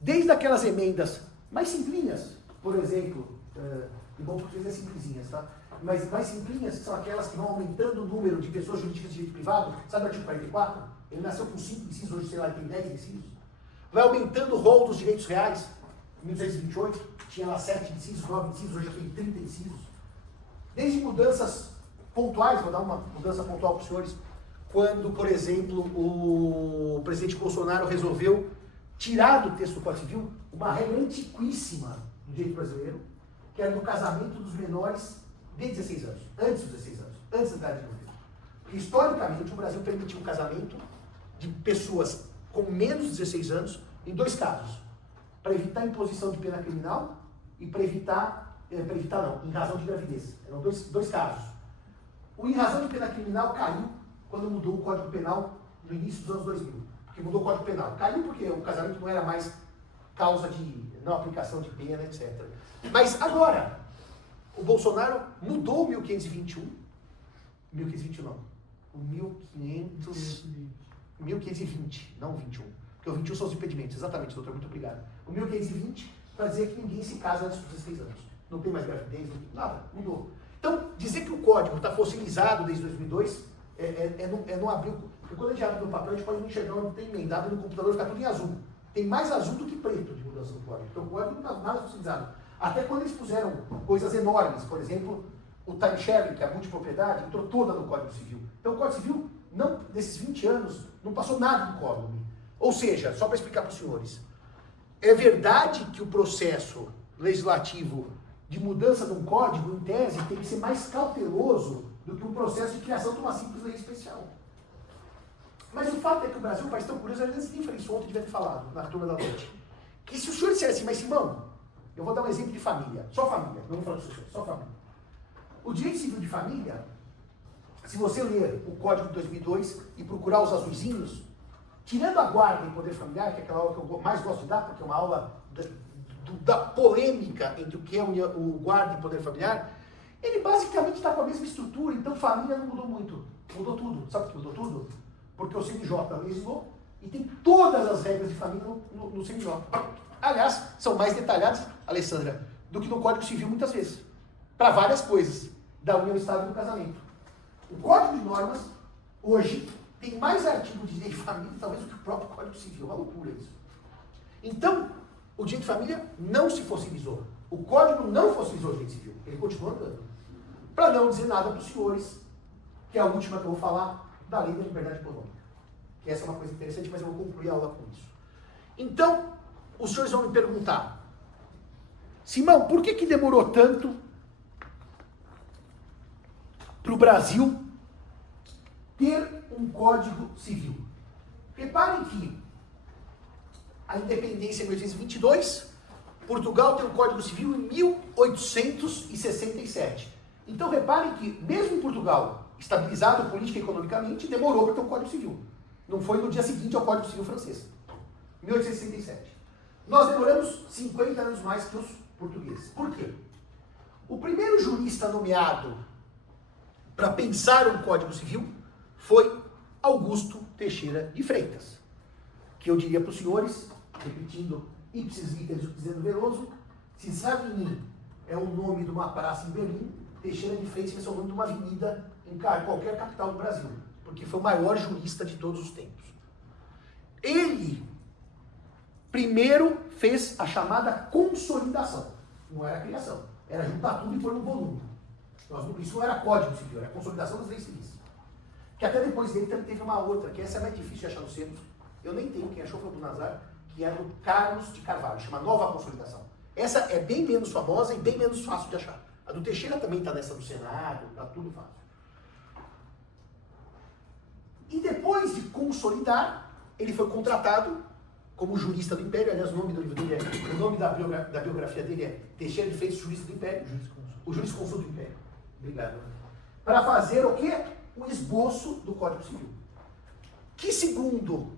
Desde aquelas emendas mais simplinhas, por exemplo, em bom português é simplesinhas, tá? Mas mais simplinhas são aquelas que vão aumentando o número de pessoas jurídicas de direito privado. Sabe o artigo 44? Ele nasceu com 5 incisos, hoje sei lá, ele tem 10 incisos. Vai aumentando o rol dos direitos reais. 1828, tinha lá 7 incisos, 9 incisos, hoje já tem 30 incisos. Desde mudanças pontuais, vou dar uma mudança pontual para os senhores, quando, por exemplo, o presidente Bolsonaro resolveu tirar do texto do Código Civil uma regra antiquíssima do direito brasileiro, que era do casamento dos menores de 16 anos, antes dos 16 anos, antes da idade de governo. Porque, historicamente, o Brasil permitiu um casamento de pessoas com menos de 16 anos em 2 casos, para evitar a imposição de pena criminal e para evitar em razão de gravidez. Eram dois casos. O em razão de pena criminal caiu quando mudou o Código Penal no início dos anos 2000. Porque mudou o Código Penal. Caiu porque o casamento não era mais causa de não aplicação de pena, etc. Mas agora, o Bolsonaro mudou o 1521. 1521 não. O 1520, não o 21. Porque o 21 são os impedimentos. Exatamente, doutor, muito obrigado. O 1520 para dizer que ninguém se casa antes dos 16 anos. Não tem mais gravidez, não tem nada, mudou. Então, dizer que o código está fossilizado desde 2002 não abrir. Porque quando a gente abre no papel, a gente pode não enxergar onde tem emendado no computador, fica tudo em azul. Tem mais azul do que preto de mudança do código. Então o código não está nada fossilizado. Até quando eles puseram coisas enormes, por exemplo, o time sharing, que é a multipropriedade, entrou toda no Código Civil. Então o Código Civil, não, nesses 20 anos, não passou nada do código. Ou seja, só para explicar para os senhores, é verdade que o processo legislativo de mudança de um código, em tese, tem que ser mais cauteloso do que um processo de criação de uma simples lei especial. Mas o fato é que o Brasil, um país tão curioso, às vezes nem falei isso ontem, devia ter falado, na turma da noite, que se o senhor disser assim, mas Simão, eu vou dar um exemplo de família, só família, não vou falar do senhor, só família. O direito civil de família, se você ler o Código de 2002 e procurar os azuizinhos, tirando a guarda em poder familiar, que é aquela aula que eu mais gosto de dar, porque é uma aula da polêmica entre o que é o guarda em poder familiar, ele basicamente está com a mesma estrutura, então família não mudou muito, mudou tudo. Sabe por que mudou tudo? Porque o CNJ legislou e tem todas as regras de família no CNJ. Aliás, são mais detalhadas, Alessandra, do que no Código Civil muitas vezes, para várias coisas, da união estável e do casamento. O Código de Normas, hoje, tem mais artigos de direito de família, talvez, do que o próprio Código Civil. É uma loucura isso. Então, o direito de família não se fossilizou. O Código não fossilizou o direito civil. Ele continua andando. Para não dizer nada para os senhores, que é a última que eu vou falar, da lei da liberdade econômica. Que essa é uma coisa interessante, mas eu vou concluir a aula com isso. Então, os senhores vão me perguntar, Simão, por que demorou tanto para o Brasil ter um Código Civil? Reparem que a independência em 1822, Portugal tem um Código Civil em 1867. Então reparem que, mesmo em Portugal, estabilizado política e economicamente, demorou para ter um Código Civil. Não foi no dia seguinte ao Código Civil francês. 1867. Nós demoramos 50 anos mais que os portugueses. Por quê? O primeiro jurista nomeado para pensar um Código Civil foi Augusto Teixeira de Freitas, que eu diria para os senhores, repetindo ipsis literis dizendo Veloso, se Savigny é o nome de uma praça em Berlim, Teixeira de Freitas vai ser o nome de uma avenida em qualquer capital do Brasil, porque foi o maior jurista de todos os tempos. Ele primeiro fez a chamada consolidação, não era criação, era juntar tudo e pôr num volume. Isso não era Código Civil, era a consolidação das leis civis. Que até depois dele também teve uma outra, que essa é mais difícil de achar no centro. Eu nem tenho, quem achou foi o do Nazar, que era do Carlos de Carvalho, chama Nova Consolidação. Essa é bem menos famosa e bem menos fácil de achar. A do Teixeira também está nessa do Senado, está tudo fácil. E depois de consolidar, ele foi contratado como jurista do Império. Aliás, o nome do livro dele o nome da biografia dele é Teixeira de Freitas, jurista do Império. O jurisconsulto do Império. Obrigado. Para fazer o quê? O esboço do Código Civil. Que, segundo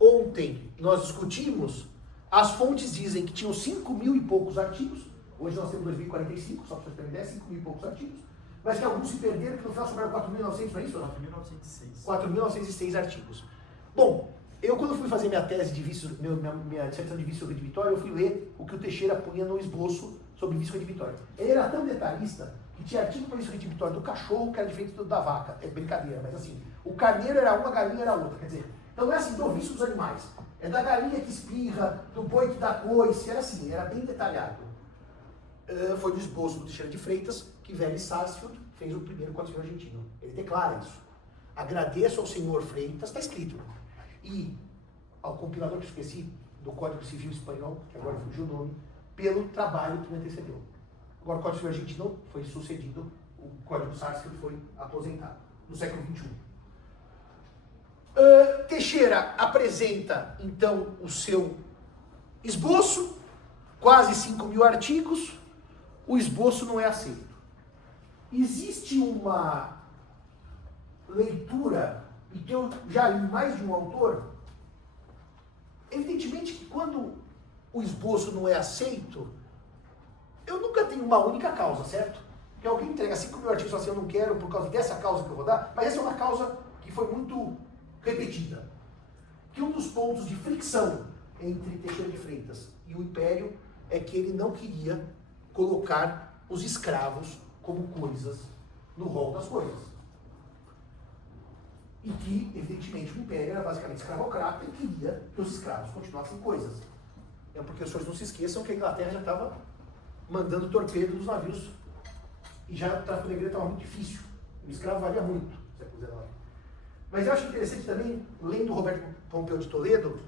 ontem nós discutimos, as fontes dizem que tinham 5.000 e poucos artigos. Hoje nós temos 2045, só para vocês terem ideia, 5.000 e poucos artigos. Mas que alguns se perderam, que no final sobraram 4.900, não é isso? 4.906. 4.906 artigos. Bom, eu quando fui fazer minha tese de vício, minha dissertação de vício redivitório, eu fui ler o que o Teixeira punha no esboço sobre vício redivitório. Ele era tão detalhista que tinha artigo por isso retibitório do cachorro, que era diferente da vaca. É brincadeira, mas assim, o carneiro era uma, a galinha era outra. Quer dizer, então não é assim, do vício dos animais. É da galinha que espirra, do boi que dá coice, era assim, era bem detalhado. Foi do esboço do Teixeira de Freitas que Velho Sarsfield fez o primeiro Código Civil argentino. Ele declara isso. Agradeço ao senhor Freitas, está escrito. E ao compilador que esqueci, do Código Civil Espanhol, que agora fugiu o nome, pelo trabalho que me antecedeu. Agora o Código Civil argentino foi sucedido, o Código Sarsfield foi aposentado, no século XXI. Teixeira apresenta, então, o seu esboço, quase 5.000 artigos, o esboço não é aceito. Existe uma leitura, e que eu já li mais de um autor, evidentemente que quando o esboço não é aceito, eu nunca tenho uma única causa, certo? Que alguém entrega 5.000 artigos e fala assim, eu não quero por causa dessa causa que eu vou dar, mas essa é uma causa que foi muito repetida. Que um dos pontos de fricção entre Teixeira de Freitas e o Império é que ele não queria colocar os escravos como coisas no rol das coisas. E que, evidentemente, o Império era basicamente escravocrata e queria que os escravos continuassem coisas. É porque os senhores não se esqueçam que a Inglaterra já estava mandando torpedo nos navios e já o tráfico negreiro estava muito difícil. O escravo valia muito no século XIX. Mas eu acho interessante também, lendo Roberto Pompeu de Toledo,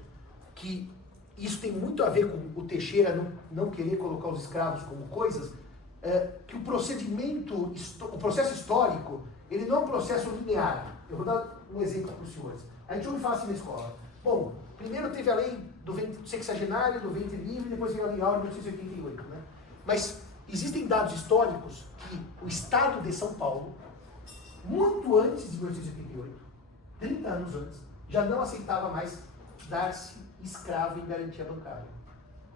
que isso tem muito a ver com o Teixeira não querer colocar os escravos como coisas, que o processo histórico, ele não é um processo linear. Eu vou dar um exemplo para os senhores. A gente ouve falar assim na escola. Bom, primeiro teve a lei do sexagenário, do ventre livre, depois veio a lei Áurea de 1888. Né? Mas existem dados históricos que o Estado de São Paulo, muito antes de 1888, 30 anos antes, já não aceitava mais dar-se escravo em garantia bancária.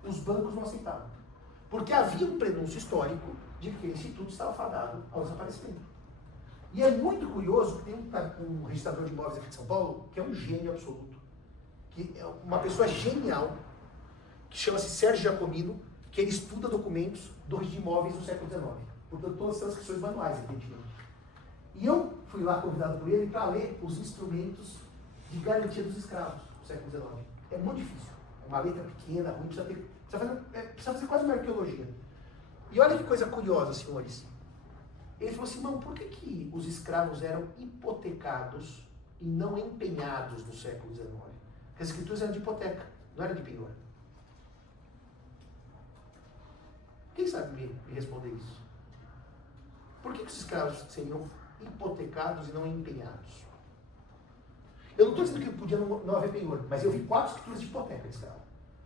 Os bancos não aceitavam. Porque havia um prenúncio histórico de que o Instituto estava fadado ao desaparecimento. E é muito curioso que tem um registrador de imóveis aqui de São Paulo, que é um gênio absoluto, que é uma pessoa genial, que chama-se Sérgio Giacomino, que ele estuda documentos de imóveis do século XIX. Portanto, todas as transcrições manuais, evidentemente. E eu fui lá convidado por ele para ler os instrumentos de garantia dos escravos do século XIX. É muito difícil. É uma letra pequena, ruim, precisa fazer quase uma arqueologia. E olha que coisa curiosa, senhores. Ele falou assim, por que os escravos eram hipotecados e não empenhados no século XIX? Porque as escrituras eram de hipoteca, não eram de penhor. Quem sabe me responder isso? Por que os escravos seriam hipotecados e não empenhados? Eu não estou dizendo que podia não haver penhor, mas eu vi 4 escrituras de hipoteca de escravo.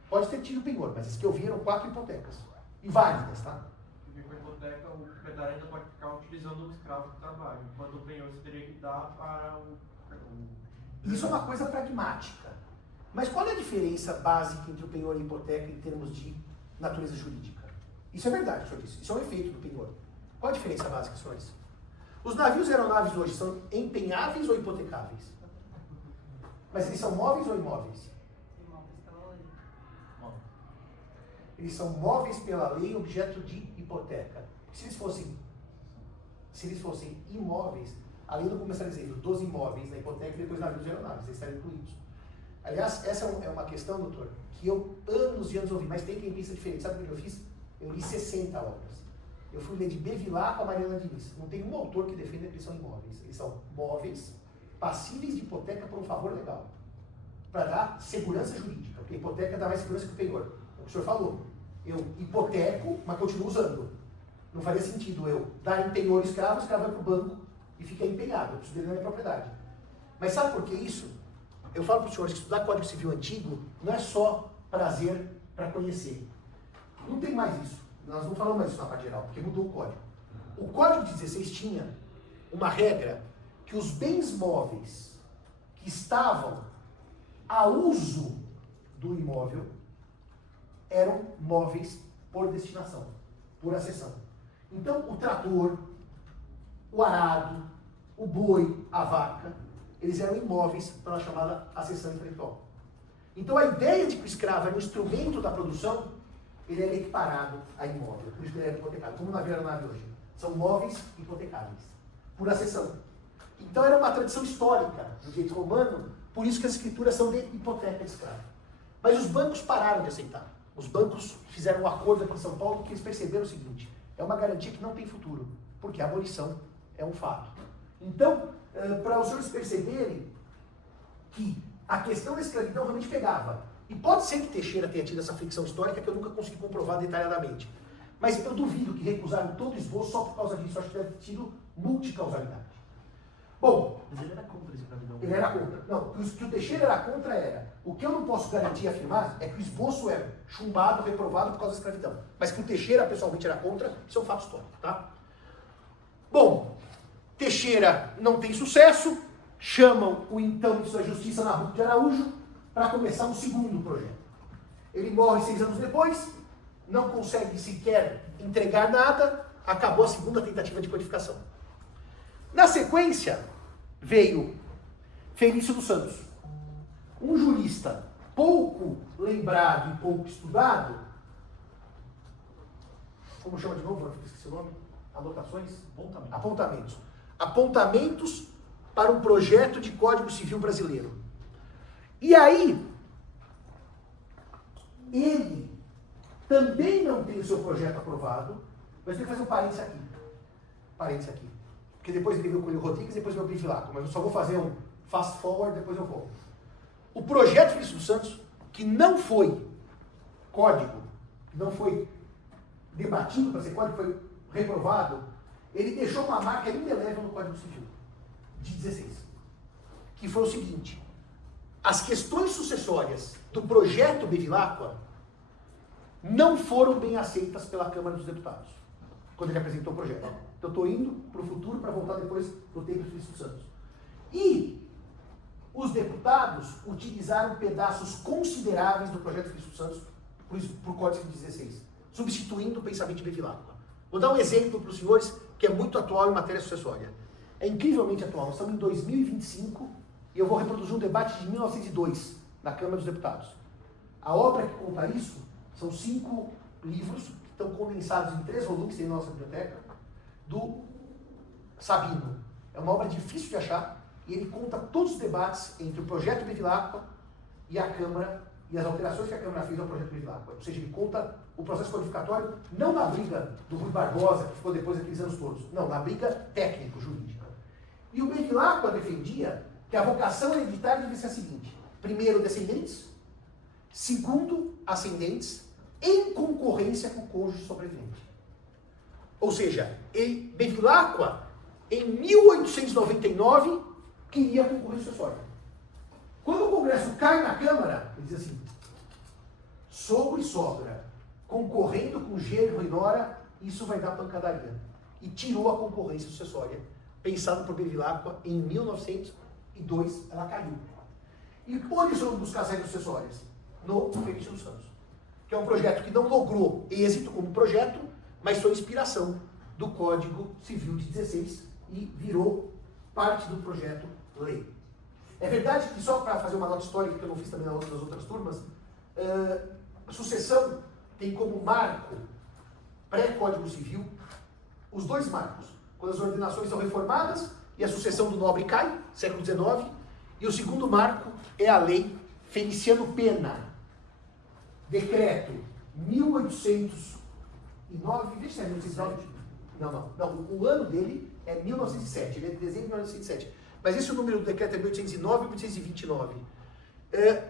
Pode ter tido penhor, mas as que eu vi eram 4 hipotecas. E válidas, tá? Porque com a hipoteca, o proprietário ainda pode ficar utilizando o escravo de trabalho, enquanto o penhor você teria que dar para o... Isso é uma coisa pragmática. Mas qual é a diferença básica entre o penhor e a hipoteca em termos de natureza jurídica? Isso é verdade, o senhor disse. Isso é um efeito do penhor. Qual a diferença básica, senhores? Os navios e aeronaves hoje são empenháveis ou hipotecáveis? Mas eles são móveis ou imóveis? Eles são móveis pela lei, objeto de hipoteca. Se eles fossem imóveis, a lei não começaria dizendo dos imóveis na hipoteca e depois navios e aeronaves, eles estariam incluídos. Aliás, essa é uma questão, doutor, que eu anos e anos ouvi, mas tem quem pensa diferente. Sabe o que eu fiz? Eu li 60 obras. Eu fui ler de Bevilacqua a Mariana Diniz. Não tem um autor que defenda que eles são imóveis. Eles são móveis, passíveis de hipoteca por um favor legal. Para dar segurança jurídica. Porque a hipoteca dá mais segurança que o penhor. É o que o senhor falou. Eu hipoteco, mas continuo usando. Não faria sentido eu dar em penhor escravo vai para o banco e fica empenhado. Eu preciso dele na minha propriedade. Mas sabe por que isso? Eu falo para os senhores que estudar Código Civil antigo não é só prazer para conhecer. Não tem mais isso. Nós não falamos mais isso na parte geral, porque mudou o código. O Código de 16 tinha uma regra que os bens móveis que estavam a uso do imóvel eram móveis por destinação, por acessão. Então, o trator, o arado, o boi, a vaca, eles eram imóveis pela chamada acessão intelectual. Então, a ideia de que o escravo era um instrumento da produção, ele era equiparado a imóvel, por isso ele era hipotecado, como o navio era nave hoje. São móveis hipotecáveis, por acessão. Então era uma tradição histórica do direito romano, por isso que as escrituras são de hipoteca de escravo. Mas os bancos pararam de aceitar. Os bancos fizeram um acordo aqui em São Paulo que eles perceberam o seguinte: é uma garantia que não tem futuro, porque a abolição é um fato. Então, para os senhores perceberem que a questão da escravidão realmente pegava. E pode ser que Teixeira tenha tido essa fricção histórica que eu nunca consegui comprovar detalhadamente. Mas eu duvido que recusaram todo o esboço só por causa disso. Eu acho que deve ter tido multicausalidade. Bom, Mas ele era contra a escravidão. ele era contra. Não, o que o Teixeira era contra era. O que eu não posso garantir e afirmar é que o esboço era chumbado, reprovado por causa da escravidão. Mas que o Teixeira pessoalmente era contra, isso é um fato histórico, tá? Bom, Teixeira não tem sucesso, chamam o então ministro da Justiça, Nabuco de Araújo, para começar um segundo projeto. Ele morre 6 anos depois, não consegue sequer entregar nada, acabou a segunda tentativa de codificação. Na sequência, veio Felício dos Santos, um jurista pouco lembrado e pouco estudado. Como chama de novo? Eu esqueci o nome. Anotações? Apontamentos. Apontamentos para um projeto de Código Civil brasileiro. E aí, ele também não tem o seu projeto aprovado, mas tem que fazer um parênteses aqui. Parênteses aqui. Porque depois ele veio o Coelho Rodrigues, depois veio o Bevilacqua, mas eu só vou fazer um fast forward, depois eu volto. O projeto Felício dos Santos, que não foi código, não foi debatido para ser código, foi reprovado, ele deixou uma marca indelével no Código Civil, de 16, que foi o seguinte: as questões sucessórias do projeto Bevilacqua não foram bem aceitas pela Câmara dos Deputados, quando ele apresentou o projeto. Então eu estou indo para o futuro para voltar depois do tempo do Felício dos Santos. E os deputados utilizaram pedaços consideráveis do projeto Felício dos Santos para o Código Civil 16, substituindo o pensamento de Bevilacqua. Vou dar um exemplo para os senhores que é muito atual em matéria sucessória. É incrivelmente atual. Nós estamos em 2025 e eu vou reproduzir um debate de 1902 na Câmara dos Deputados. A obra que conta isso são 5 livros que estão condensados em 3 volumes, tem na nossa biblioteca, do Sabino. É uma obra difícil de achar e ele conta todos os debates entre o projeto Bevilacqua e a Câmara e as alterações que a Câmara fez ao projeto Bevilacqua. Ou seja, ele conta o processo codificatório não na briga do Rui Barbosa, que ficou depois daqueles anos todos, não, na briga técnico-jurídica. E o Bevilacqua defendia que a vocação hereditária devia ser a seguinte: primeiro, descendentes; segundo, ascendentes, em concorrência com o cônjuge sobrevivente. Ou seja, Bevilacqua, em 1899, queria concorrência sucessória. Quando o Congresso cai na Câmara, ele diz assim: sogro e sogra, concorrendo com genro e nora, isso vai dar pancadaria. E tirou a concorrência sucessória, pensado por Bevilacqua em 1902, ela caiu. E onde eles foram buscar as regras sucessórias? No Felício dos Santos, que é um projeto que não logrou êxito como projeto, mas foi inspiração do Código Civil de 16 e virou parte do projeto lei. É verdade que, só para fazer uma nota histórica, que eu não fiz também nas outras turmas, a sucessão tem como marco pré-Código Civil os 2 marcos: quando as ordenações são reformadas e a sucessão do nobre cai, século XIX, e o segundo marco é a lei Feliciano Pena, decreto 1809, deixa eu ver, 1809. Não, o ano dele é 1907, ele é de dezembro de 1907. Mas esse número do decreto é 1809 e 1829.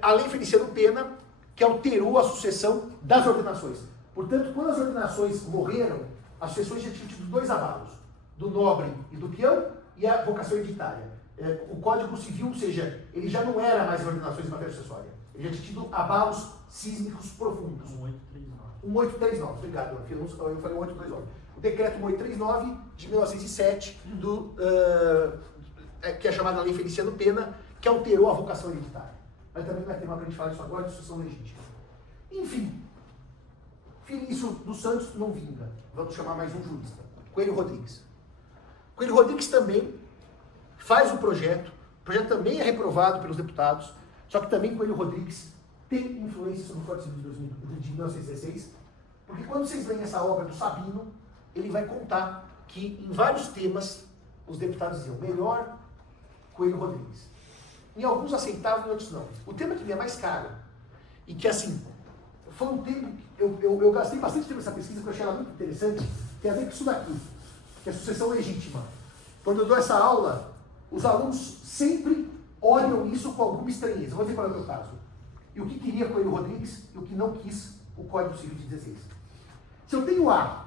A lei Feliciano Pena, que alterou a sucessão das ordenações. Portanto, quando as ordenações morreram, as sucessões já tinham tido 2 abalos, do nobre e do peão, e a vocação hereditária. O Código Civil, ou seja, ele já não era mais ordenações em matéria sucessória. Ele já tinha tido abalos sísmicos profundos. 1839, obrigado, eu falei 1839. O decreto 1839 de 1907, que é chamada Lei Feliciano Pena, que alterou a vocação hereditária. Mas também não vai ter uma grande falar disso agora, de sucessão legítima. Enfim, Felício dos Santos não vinga. Vamos chamar mais um jurista, Coelho Rodrigues. Coelho Rodrigues também faz o projeto também é reprovado pelos deputados, só que também Coelho Rodrigues tem influência sobre o Código Civil de 1916, porque quando vocês leem essa obra do Sabino, ele vai contar que em vários temas os deputados diziam melhor Coelho Rodrigues. Em alguns aceitavam, em outros não. O tema que me é mais caro, e que assim, foi um tema, eu gastei bastante tempo nessa pesquisa, porque eu achei ela muito interessante, tem a ver com isso daqui, que é a sucessão legítima. Quando eu dou essa aula, os alunos sempre olham isso com alguma estranheza. Vou dizer qual é o meu caso. E o que queria Coelho Rodrigues e o que não quis o Código Civil de 16. Se eu tenho A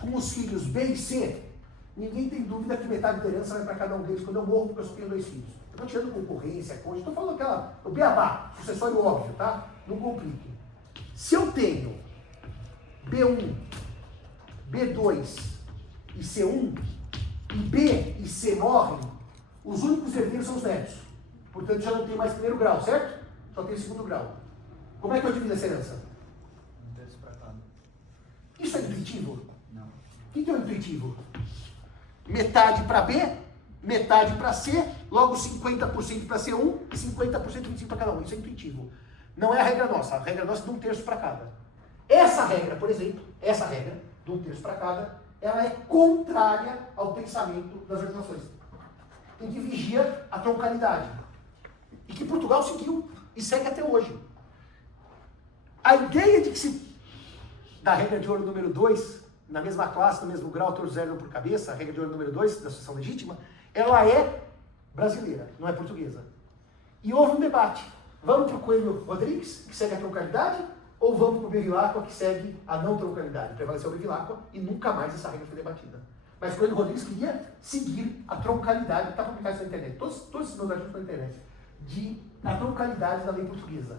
com os filhos B e C, ninguém tem dúvida que metade da herança vai para cada um deles quando eu morro, porque eu só tenho 2 filhos. Eu estou tirando concorrência, cônjuge, estou falando o beabá, sucessório óbvio, tá? Não complique. Se eu tenho B1, B2 e C1, e B e C morrem, os únicos herdeiros são os netos. Portanto, já não tem mais primeiro grau, certo? Só tem segundo grau. Como é que eu divido essa herança? Um terço para cada. Isso é intuitivo? Não. O que é o intuitivo? Metade para B, metade para C, logo 50% para C1 e 50% 25% para cada um. Isso é intuitivo. Não é a regra nossa. A regra nossa é de 1/3 para cada. Essa regra, por exemplo, essa regra, de 1/3 para cada, ela é contrária ao pensamento das organizações, em que vigia a troncalidade. E que Portugal seguiu e segue até hoje. A ideia de que se, da regra de ouro número 2, na mesma classe, no mesmo grau, todos eram por cabeça, a regra de ouro número 2 da sucessão legítima, ela é brasileira, não é portuguesa. E houve um debate. Vamos para o Coelho Rodrigues, que segue a troncalidade, ou vamos para o Bevilacqua, que segue a não troncalidade? Prevaleceu o Bevilacqua e nunca mais essa regra foi debatida. Mas Coelho Rodrigues queria seguir a troncalidade, está publicado isso na internet, todos esses meus artigos estão na internet, a troncalidade da lei portuguesa.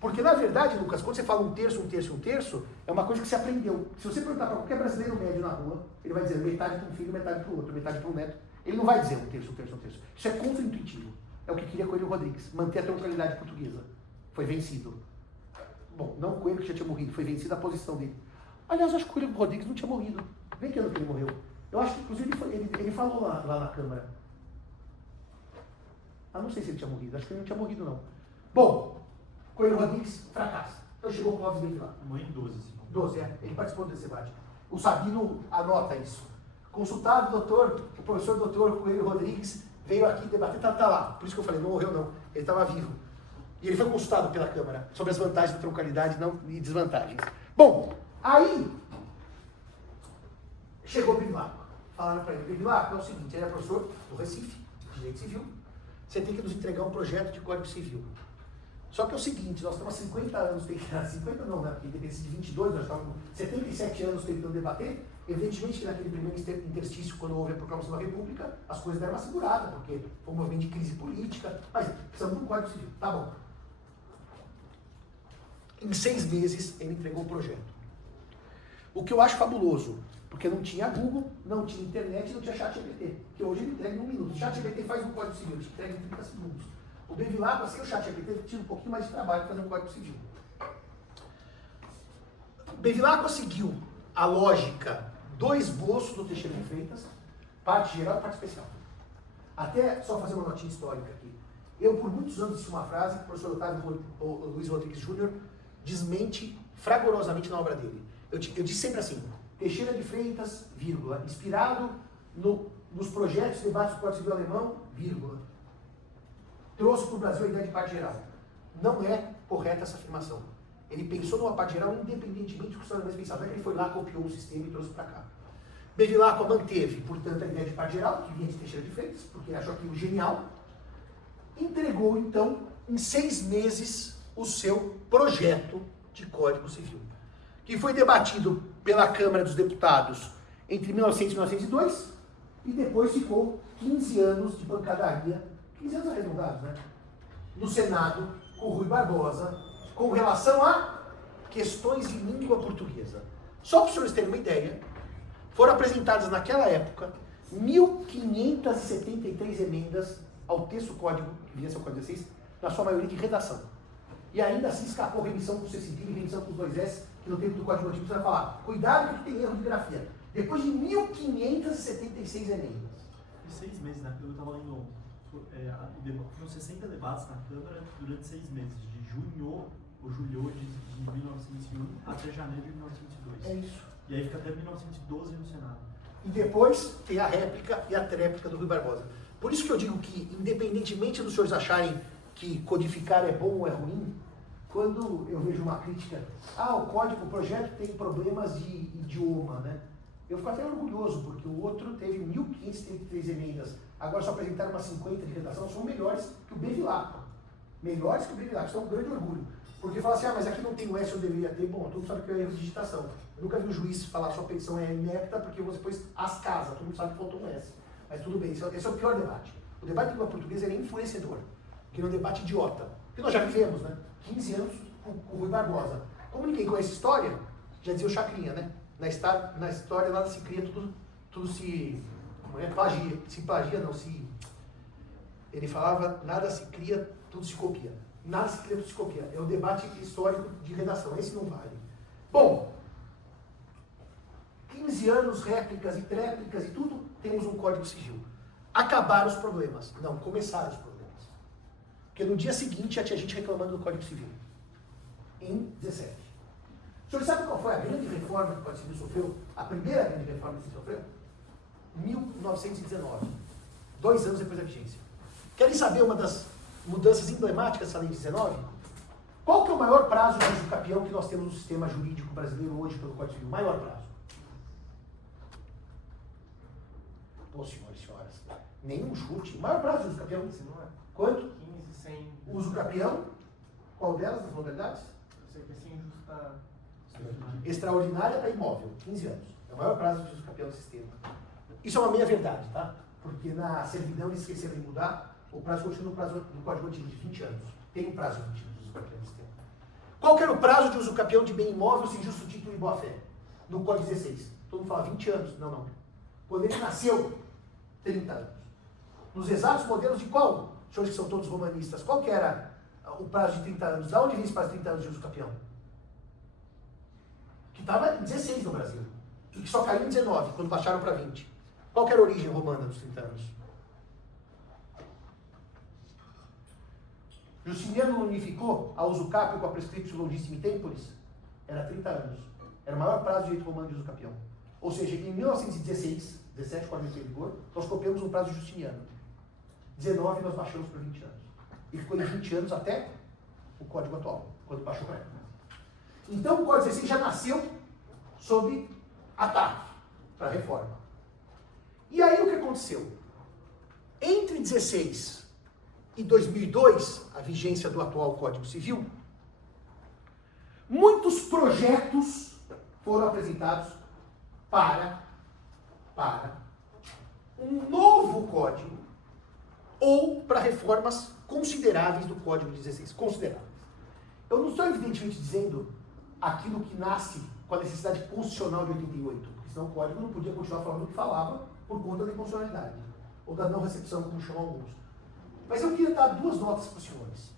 Porque, na verdade, Lucas, quando você fala 1/3, 1/3, 1/3, é uma coisa que você aprendeu. Se você perguntar para qualquer brasileiro médio na rua, ele vai dizer metade para um filho, metade para o outro, metade para um neto. Ele não vai dizer 1/3, 1/3, 1/3. Isso é contra-intuitivo. É o que queria Coelho Rodrigues, manter a troncalidade portuguesa. Foi vencido. Bom, não o Coelho que já tinha morrido, foi vencida a posição dele. Aliás, eu acho que o Coelho Rodrigues não tinha morrido. Vem que ano que ele morreu. Eu acho que, inclusive, ele falou lá na Câmara. Ah, não sei se ele tinha morrido. Acho que ele não tinha morrido, não. Bom, Coelho Rodrigues fracassa. Então chegou com o Clóvis Bevilacqua. Morreu em 12. 12, ele participou desse debate. O Sabino anota isso. Consultado o professor doutor Coelho Rodrigues veio aqui debater, tá lá. Por isso que eu falei, não morreu não. Ele estava vivo. E ele foi consultado pela Câmara sobre as vantagens da troncalidade e desvantagens. Bom, aí chegou o Bevilacqua. Falaram para ele, Bevilacqua, é o seguinte, ele é professor do Recife, de Direito Civil, você tem que nos entregar um projeto de Código Civil. Só que é o seguinte, nós estamos há 50 anos tentando, 50 não, né, porque independência de 22, nós estamos 77 anos tentando debater, evidentemente que naquele primeiro interstício, quando houve a proclamação da República, as coisas deram uma segurada, porque foi um movimento de crise política, mas precisamos de um Código Civil, tá bom. Em 6 meses, ele entregou o projeto. O que eu acho fabuloso, porque não tinha Google, não tinha internet, não tinha ChatGPT, que hoje ele entrega em 1 minuto. O ChatGPT faz um Código Civil, ele entrega em 30 segundos. O Bevilacqua, sem o ChatGPT, tinha um pouquinho mais de trabalho para fazer um Código Civil. Bevilacqua seguiu a lógica do esboço do Teixeira de Freitas, parte geral e parte especial. Até só fazer uma notinha histórica aqui. Eu, por muitos anos, disse uma frase que o professor Otávio Luiz Rodrigues Júnior desmente fragorosamente na obra dele. Eu disse sempre assim, Teixeira de Freitas, vírgula, inspirado nos projetos e debates do Código Civil alemão, vírgula, trouxe para o Brasil a ideia de parte geral. Não é correta essa afirmação. Ele pensou numa parte geral independentemente do que os alemães pensavam. Ele foi lá, copiou o sistema e trouxe para cá. Bevilacqua manteve, portanto, a ideia de parte geral, que vinha de Teixeira de Freitas, porque achou aquilo genial. Entregou, então, em 6 meses, o seu projeto de Código Civil, que foi debatido pela Câmara dos Deputados entre 1900 e 1902, e depois ficou 15 anos de bancadaria, 15 anos arredondados, né? No Senado, com Rui Barbosa, com relação a questões de língua portuguesa. Só para os senhores terem uma ideia, foram apresentadas naquela época 1.573 emendas ao texto código, que vinha ser o Código 16, na sua maioria de redação. E ainda assim escapou remissão com o C civil e remissão com os 2S, que no tempo do Código Antigo você vai falar, cuidado que tem erro de grafia. Depois de 1.576 emendas. E 6 meses, né? Eu estava lendo, foram 60 debates na Câmara durante 6 meses, de julho de 1901 até janeiro de 1902. É isso. E aí fica até 1912 no Senado. E depois tem a réplica e a tréplica do Rui Barbosa. Por isso que eu digo que, independentemente dos senhores acharem que codificar é bom ou é ruim, quando eu vejo uma crítica, o projeto tem problemas de idioma, né? Eu fico até orgulhoso, porque o outro teve 1.533 emendas, agora só apresentaram umas 50 de redação, são melhores que o Bevilacqua. Melhores que o Bevilacqua, isso é um grande orgulho. Porque fala assim, mas aqui não tem o S, eu deveria ter. Bom, todo mundo sabe que é erro de digitação. Eu nunca vi um juiz falar sua petição é inepta porque você pôs as casas, todo mundo sabe que faltou um S. Mas tudo bem, esse é o pior debate. O debate de língua portuguesa é influenciador, que é um debate idiota. Que nós já vivemos, né? 15 anos com o Rui Barbosa. Como ninguém conhece história, já dizia o Chacrinha, né? Na história nada se cria, tudo se... Como é? Plagia. Se plagia, não, se... Ele falava, nada se cria, tudo se copia. Nada se cria, tudo se copia. É o debate histórico de redação. Esse não vale. Bom, 15 anos, réplicas e tréplicas e tudo, temos um Código Civil. Acabaram os problemas. Não, começaram os problemas. Porque no dia seguinte já tinha gente reclamando do Código Civil. Em 17. O senhor sabe qual foi a grande reforma que o Código Civil sofreu? A primeira grande reforma que ele sofreu? 1919. 2 anos depois da vigência. Querem saber uma das mudanças emblemáticas dessa lei de 19? Qual que é o maior prazo de uso capião que nós temos no sistema jurídico brasileiro hoje pelo Código Civil? Maior prazo. Pô, senhores e senhoras, nenhum chute. Maior prazo de uso capião? Não é? Quanto? 15 sem... Uso capião? Qual delas, das modalidades? Eu sei que é sem justa... Extraordinária para imóvel, 15 anos. É o maior prazo de uso capião do sistema. Isso é uma meia-verdade, tá? Porque na servidão eles esqueceram de mudar, o prazo continua no prazo do Código Antigo de 20 anos. Tem um prazo de 20 anos de uso capião do sistema. Qual que era o prazo de uso capião de bem imóvel sem justo título e boa-fé? No Código 16. Todo mundo fala 20 anos. Não, não. Quando ele nasceu, 30 anos. Nos exatos modelos de qual? Os senhores que são todos romanistas, qual que era o prazo de 30 anos? Da onde vem esse prazo de 30 anos de uso capião? Que estava em 16 no Brasil. E que só caiu em 19, quando baixaram para 20. Qual que era a origem romana dos 30 anos? Justiniano unificou a uso capio com a prescriptio longissimi temporis? Era 30 anos. Era o maior prazo de direito romano de uso capião. Ou seja, em 1916, 17, quando entrou em vigor, nós copiamos um prazo justiniano. 19 nós baixamos para 20 anos. E ficou em 20 anos até o Código atual, quando baixou para época. Então o Código 16 já nasceu sob ataque para a reforma. E aí o que aconteceu? Entre 16 e 2002, a vigência do atual Código Civil, muitos projetos foram apresentados para um novo código ou para reformas consideráveis do Código 16. Consideráveis. Eu não estou evidentemente dizendo aquilo que nasce com a necessidade constitucional de 88, porque senão o Código não podia continuar falando o que falava por conta da inconstitucionalidade, ou da não recepção, como chamam alguns. Mas eu queria dar 2 notas para os senhores.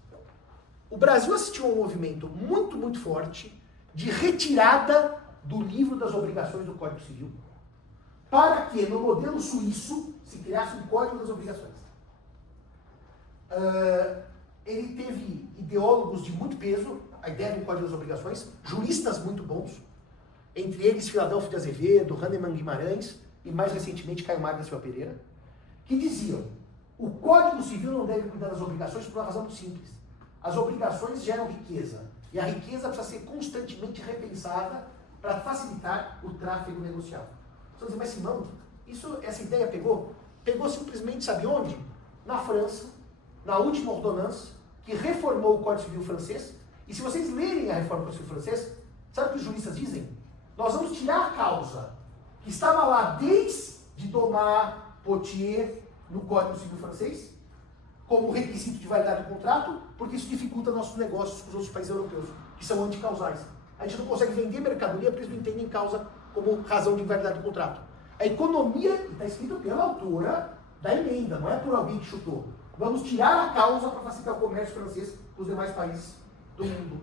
O Brasil assistiu a um movimento muito, muito forte de retirada do livro das obrigações do Código Civil, para que, no modelo suíço, se criasse um Código das Obrigações. Ele teve ideólogos de muito peso, a ideia do Código das Obrigações, juristas muito bons, entre eles Filadelfo de Azevedo, Hahnemann Guimarães e, mais recentemente, Caio Magno Silva Pereira, que diziam: o Código Civil não deve cuidar das obrigações por uma razão muito simples. As obrigações geram riqueza, e a riqueza precisa ser constantemente repensada para facilitar o tráfego negocial. Você diz, mas Simão, essa ideia pegou? Pegou simplesmente, sabe onde? Na França, na última ordonança, que reformou o Código Civil francês. E se vocês lerem a reforma do Código Civil francês, sabe o que os juristas dizem? Nós vamos tirar a causa que estava lá desde Thomas Pottier no Código Civil francês, como requisito de validade do contrato, porque isso dificulta nossos negócios com os outros países europeus, que são anticausais. A gente não consegue vender mercadoria porque eles não entendem causa como razão de invalidade do contrato. A economia, está escrito pela autora da emenda, não é por alguém que chutou. Vamos tirar a causa para facilitar o comércio francês com os demais países do mundo,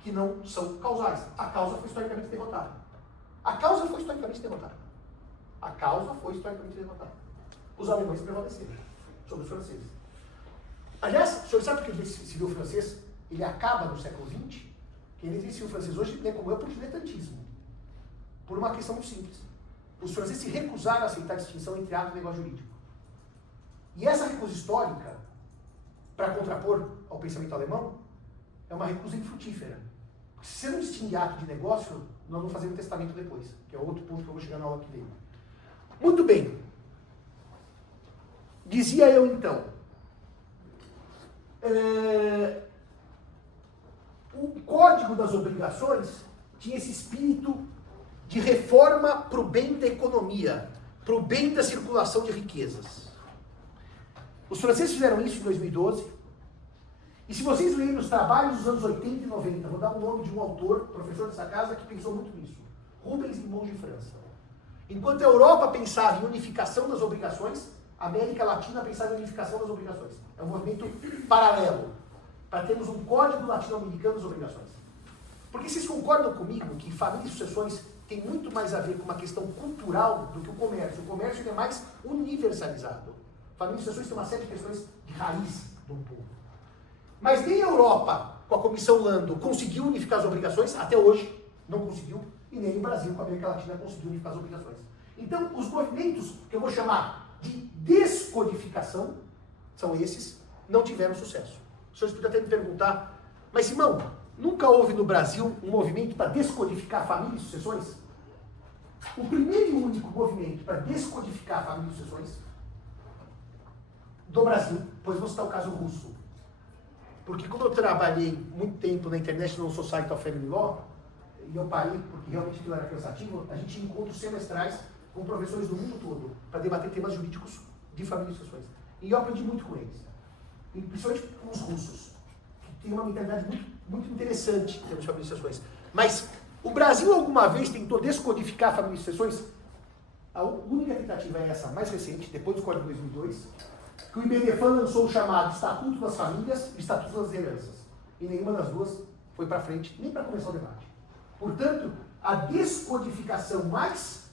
que não são causais. A causa foi historicamente derrotada. A causa foi historicamente derrotada. A causa foi historicamente derrotada. Os alemães prevaleceram sobre os franceses. Aliás, o senhor sabe que o direito civil francês ele acaba no século XX? Quem lê direito civil francês hoje lê como eu por diletantismo. Por uma questão muito simples. Os franceses se recusaram a aceitar a distinção entre ato e negócio jurídico. E essa recusa histórica, para contrapor ao pensamento alemão, é uma recusa infrutífera. Porque se você não distingue ato de negócio, nós vamos fazer um testamento depois, que é outro ponto que eu vou chegar na aula que vem. Muito bem. Dizia eu então, o Código das Obrigações tinha esse espírito de reforma para o bem da economia, para o bem da circulação de riquezas. Os franceses fizeram isso em 2012, e se vocês lerem os trabalhos dos anos 80 e 90, vou dar o nome de um autor, professor dessa casa, que pensou muito nisso, Rubens Limon de França. Enquanto a Europa pensava em unificação das obrigações, a América Latina pensava em unificação das obrigações. É um movimento paralelo, para termos um código latino-americano das obrigações. Porque vocês concordam comigo que família e sucessões tem muito mais a ver com uma questão cultural do que o comércio. O comércio é mais universalizado. Família e sucessões tem uma série de questões de raiz do povo. Mas nem a Europa, com a Comissão Lando, conseguiu unificar as obrigações, até hoje não conseguiu, e nem o Brasil, com a América Latina, conseguiu unificar as obrigações. Então, os movimentos que eu vou chamar de descodificação, são esses, não tiveram sucesso. O senhor podia até me perguntar, mas Simão, nunca houve no Brasil um movimento para descodificar família e sucessões? O primeiro e único movimento para descodificar família e sucessões do Brasil, pois vou citar o caso russo. Porque como eu trabalhei muito tempo na International Society of Family Law, e eu parei porque realmente aquilo era cansativo, a gente tinha encontros semestrais com professores do mundo todo para debater temas jurídicos de família e sucessões. E eu aprendi muito com eles. E principalmente com os russos, que tem uma mentalidade muito interessante em termos de família e sucessões. Mas o Brasil alguma vez tentou descodificar a família e sucessões? A única tentativa é essa, mais recente, depois do Código de 2002, que o IBDFAN lançou o chamado Estatuto das Famílias e Estatuto das Heranças. E nenhuma das duas foi para frente, nem para começar o debate. Portanto, a descodificação mais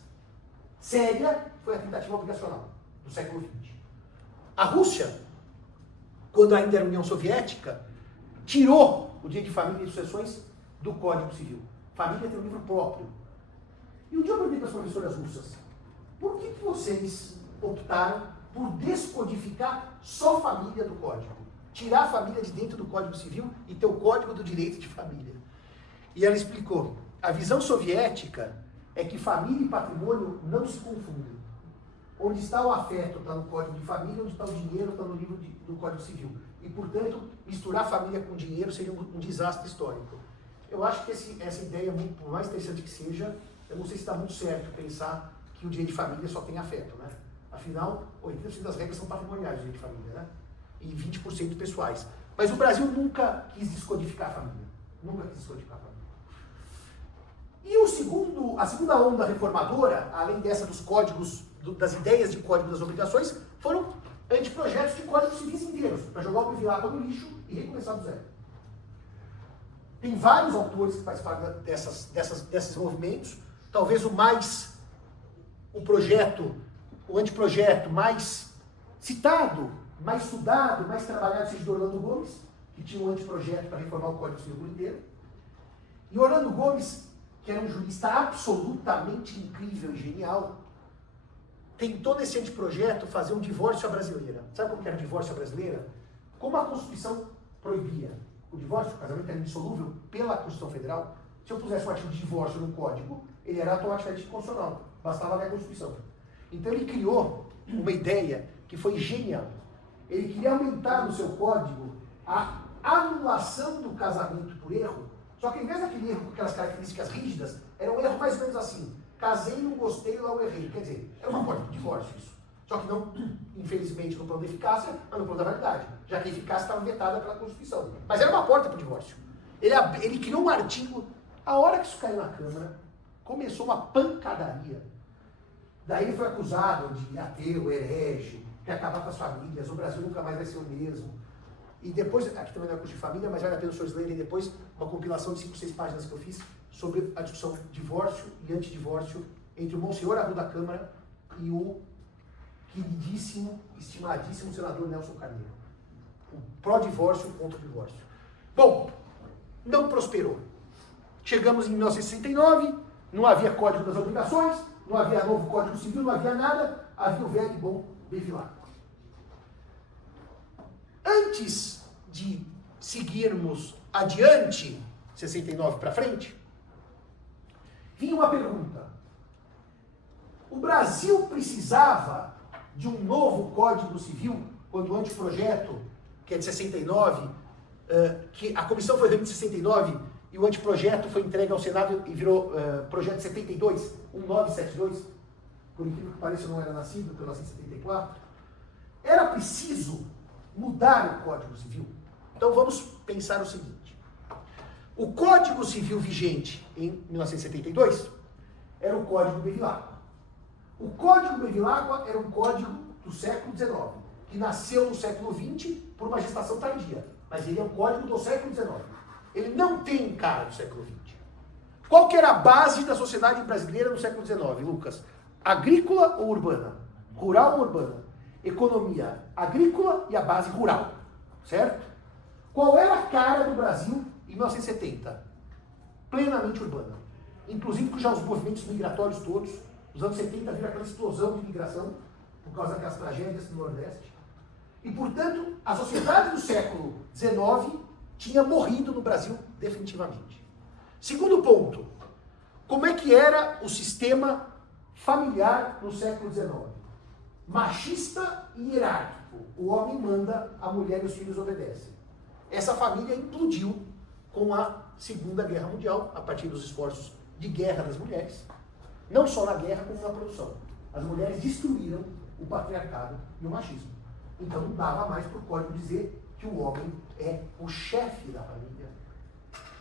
séria foi a tentativa obrigacional do século XX. A Rússia, quando ainda era União Soviética, tirou o direito de família e sucessões do Código Civil. Família tem um livro próprio. E um dia eu perguntei para as professoras russas, por que vocês optaram por descodificar só família do Código? Tirar a família de dentro do Código Civil e ter o Código do Direito de Família. E ela explicou, a visão soviética é que família e patrimônio não se confundem. Onde está o afeto está no Código de Família, onde está o dinheiro está no livro do Código Civil. E, portanto, misturar família com dinheiro seria um desastre histórico. Eu acho que essa ideia, por mais interessante que seja, eu não sei se está muito certo pensar que o direito de família só tem afeto, né? Afinal, 80% das regras são patrimoniais do direito de família, né? E 20% pessoais. Mas o Brasil nunca quis descodificar a família. Nunca quis descodificar a família. E a segunda onda reformadora, além dessa dos códigos, das ideias de código das obrigações, foram anteprojetos de códigos civis inteiros, para jogar o privilégio no lixo e recomeçar do zero. Tem vários autores que participaram desses movimentos. Talvez o anteprojeto mais citado, mais estudado, mais trabalhado seja de Orlando Gomes, que tinha um anteprojeto para reformar o Código Civil inteiro. E Orlando Gomes, que era um jurista absolutamente incrível e genial, tentou nesse anteprojeto fazer um divórcio à brasileira. Sabe como que era o divórcio à brasileira? Como a Constituição proibia o divórcio, o casamento era indissolúvel pela Constituição Federal, se eu pusesse um artigo de divórcio no código, ele era automaticamente inconstitucional. Bastava ler a Constituição. Então ele criou uma ideia que foi genial. Ele queria aumentar no seu código a anulação do casamento por erro, só que ao invés daquele erro com aquelas características rígidas, era um erro mais ou menos assim. Casei, não gostei, lá eu errei. Quer dizer, era uma forma de divórcio isso. Só que não, infelizmente, no plano da eficácia, mas no plano da validade. Já que a eficácia estava vetada pela Constituição. Mas era uma porta para o divórcio. Ele criou um artigo, a hora que isso caiu na Câmara, começou uma pancadaria. Daí ele foi acusado de ateu, herege, de acabar com as famílias, o Brasil nunca mais vai ser o mesmo. E depois, aqui também não é curso de família, mas vale a pena os senhores lerem depois uma compilação de 5 ou 6 páginas que eu fiz sobre a discussão divórcio e antidivórcio entre o Monsenhor Arruda Câmara e o queridíssimo, estimadíssimo senador Nelson Carneiro. O pró-divórcio contra o divórcio. Bom, não prosperou. Chegamos em 1969, Não havia Código das Obrigações, não havia novo Código Civil, não havia nada, havia o velho e bom Bevilacqua. Antes de seguirmos adiante, 69 para frente, vinha uma pergunta. O Brasil precisava de um novo Código Civil, quando o anteprojeto, que é de 69, que a comissão foi reunida em 69 e o anteprojeto foi entregue ao Senado e virou projeto de 72, 1972, por incrível que pareça, eu não era nascido, pelo 1974. Era preciso mudar o Código Civil. Então vamos pensar o seguinte. O Código Civil vigente em 1972 era o Código Bevilacqua. O Código Bevilacqua era um código do século XIX, que nasceu no século XX por uma gestação tardia. Mas ele é um código do século XIX. Ele não tem cara do século XX. Qual que era a base da sociedade brasileira no século XIX, Lucas? Agrícola ou urbana? Rural ou urbana? Economia agrícola e a base rural. Certo? Qual era a cara do Brasil em 1970? Plenamente urbana. Inclusive com já os movimentos migratórios todos. Nos anos 70 viram aquela explosão de migração por causa daquelas tragédias no Nordeste. E, portanto, a sociedade do século XIX tinha morrido no Brasil definitivamente. Segundo ponto, como é que era o sistema familiar no século XIX? Machista e hierárquico. O homem manda, a mulher e os filhos obedecem. Essa família implodiu com a Segunda Guerra Mundial, a partir dos esforços de guerra das mulheres. Não só na guerra, como na produção. As mulheres destruíram o patriarcado e o machismo. Então não dava mais para o código dizer que o homem é o chefe da família.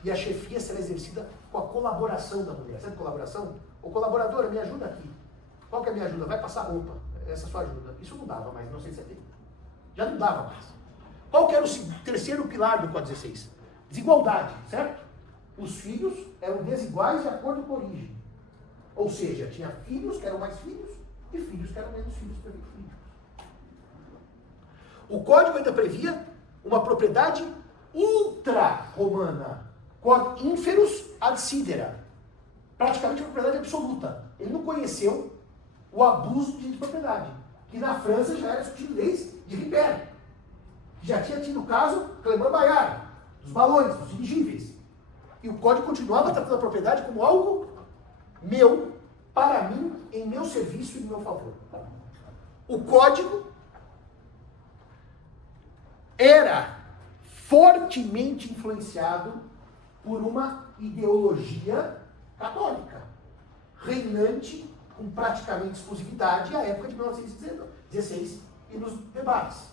E a chefia será exercida com a colaboração da mulher. Sabe colaboração? Ô colaboradora, me ajuda aqui. Qual que é a minha ajuda? Vai passar roupa. Essa é a sua ajuda. Isso não dava mais em 1970. Já não dava mais. Qual que era o terceiro pilar do Código 16? Desigualdade, certo? Os filhos eram desiguais de acordo com a origem. Ou seja, tinha filhos que eram mais filhos e filhos que eram menos filhos para filhos. O código ainda previa uma propriedade ultra-romana, quod inferus ad sidera, praticamente uma propriedade absoluta. Ele não conheceu o abuso de propriedade, que na França já era discutido desde de Ribera, que já tinha tido o caso Clément Bayard, dos balões, dos dirigíveis. E o código continuava tratando a propriedade como algo meu, para mim, em meu serviço e em meu favor. O código era fortemente influenciado por uma ideologia católica, reinante com praticamente exclusividade à época de 1916 e nos debates.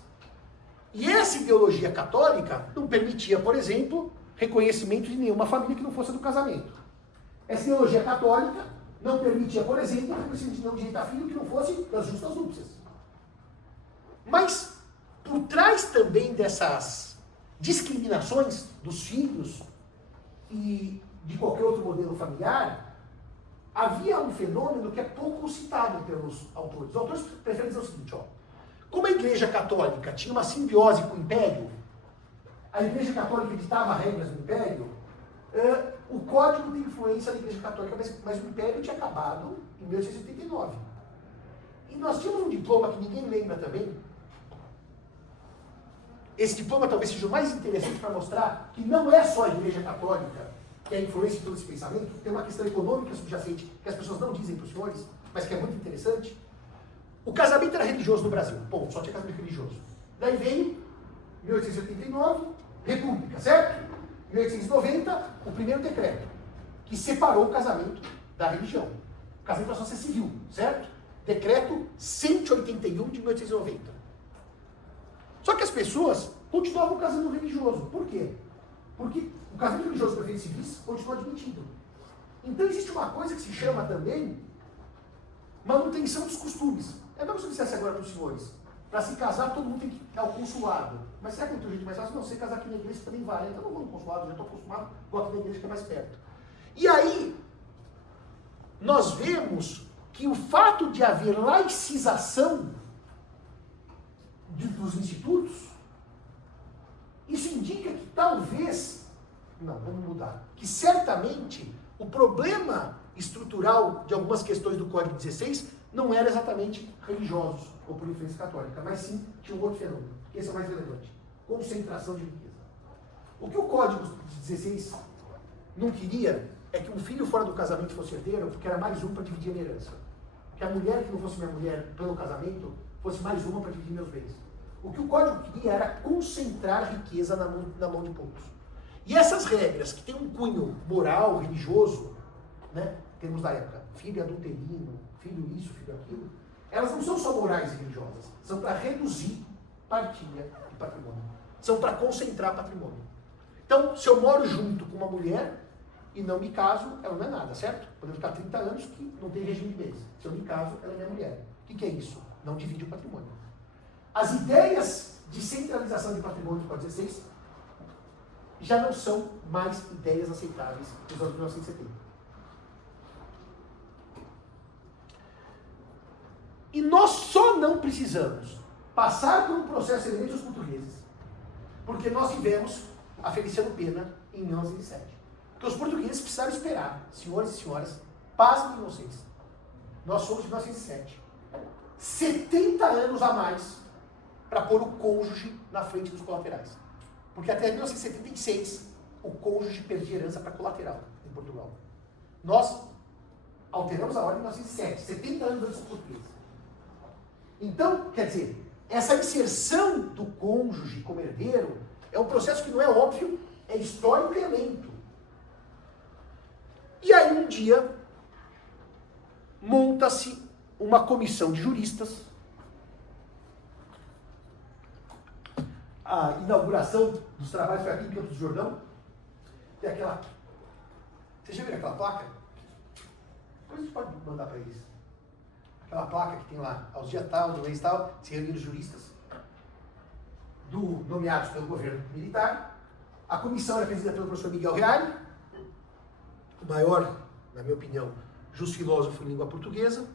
E essa ideologia católica não permitia, por exemplo, reconhecimento de nenhuma família que não fosse do casamento. Essa ideologia católica não permitia, por exemplo, o reconhecimento de nenhum direito a filho que não fosse das justas núpcias. Mas, por trás também dessas discriminações dos filhos e de qualquer outro modelo familiar, havia um fenômeno que é pouco citado pelos autores. Os autores preferem dizer o seguinte, ó, como a Igreja Católica tinha uma simbiose com o Império, a Igreja Católica ditava regras do Império, o código tem influência da Igreja Católica, mas o Império tinha acabado em 1889. E nós tínhamos um diploma que ninguém lembra também. Esse diploma talvez seja o mais interessante para mostrar que não é só a Igreja Católica que é a influência de todo esse pensamento, tem uma questão econômica subjacente que as pessoas não dizem para os senhores, mas que é muito interessante. O casamento era religioso no Brasil, ponto, só tinha casamento religioso. Daí veio 1889, República, certo? 1890, o primeiro decreto, que separou o casamento da religião. O casamento passou a ser civil, certo? Decreto 181 de 1890. Só que as pessoas continuavam casando religioso. Por quê? Porque o casamento religioso para fins civis continua admitido. Então existe uma coisa que se chama também manutenção dos costumes. É como se eu dissesse agora para os senhores, para se casar todo mundo tem que ir ao consulado. Mas será que não tem jeito mais fácil? Não, você casar aqui na igreja também vale. Então eu não vou no consulado, já estou acostumado, vou aqui na igreja que é mais perto. E aí, nós vemos que o fato de haver laicização dos institutos, isso indica que talvez, não, vamos mudar, que certamente o problema estrutural de algumas questões do Código 16 não eram exatamente religiosos ou por influência católica, mas sim tinha um outro fenômeno. Esse é o mais relevante. Concentração de riqueza. O que o Código 16 não queria é que um filho fora do casamento fosse herdeiro, porque era mais um para dividir a minha herança. Que a mulher que não fosse minha mulher pelo casamento fosse mais uma para dividir meus bens. O que o Código queria era concentrar riqueza na mão de poucos. E essas regras, que têm um cunho moral, religioso, né, temos da época, filho adulterino, filho isso, filho aquilo, elas não são só morais e religiosas, são para reduzir partilha de patrimônio. São para concentrar patrimônio. Então, se eu moro junto com uma mulher e não me caso, ela não é nada, certo? Podemos ficar 30 anos que não tem regime de bens. Se eu me caso, ela é minha mulher. O que é isso? Não divide o patrimônio. As ideias de centralização de patrimônio do Código 16 já não são mais ideias aceitáveis nos anos 1970. E nós só não precisamos passar por um processo semelhante aos portugueses, porque nós tivemos a Feliciano Pena em 1907. Porque os portugueses precisaram esperar, senhores e senhoras, pasmem vocês. Nós somos de 1907. 70 anos a mais para pôr o cônjuge na frente dos colaterais. Porque até 1976, o cônjuge perdia herança para colateral em Portugal. Nós alteramos a ordem em 1907, 70 anos antes dos portugueses. Então, quer dizer, essa inserção do cônjuge como herdeiro é um processo que não é óbvio, é histórico e é lento. E aí um dia monta-se uma comissão de juristas. A inauguração dos trabalhos foi aqui em Campos do Jordão. Tem aquela... Vocês já viram aquela placa? Depois a gente pode mandar para eles. Aquela placa que tem lá, aos dias tal, no mês tal, se reuniram os juristas nomeados pelo governo militar. A comissão era presidida pelo professor Miguel Reale, o maior, na minha opinião, jusfilósofo em língua portuguesa.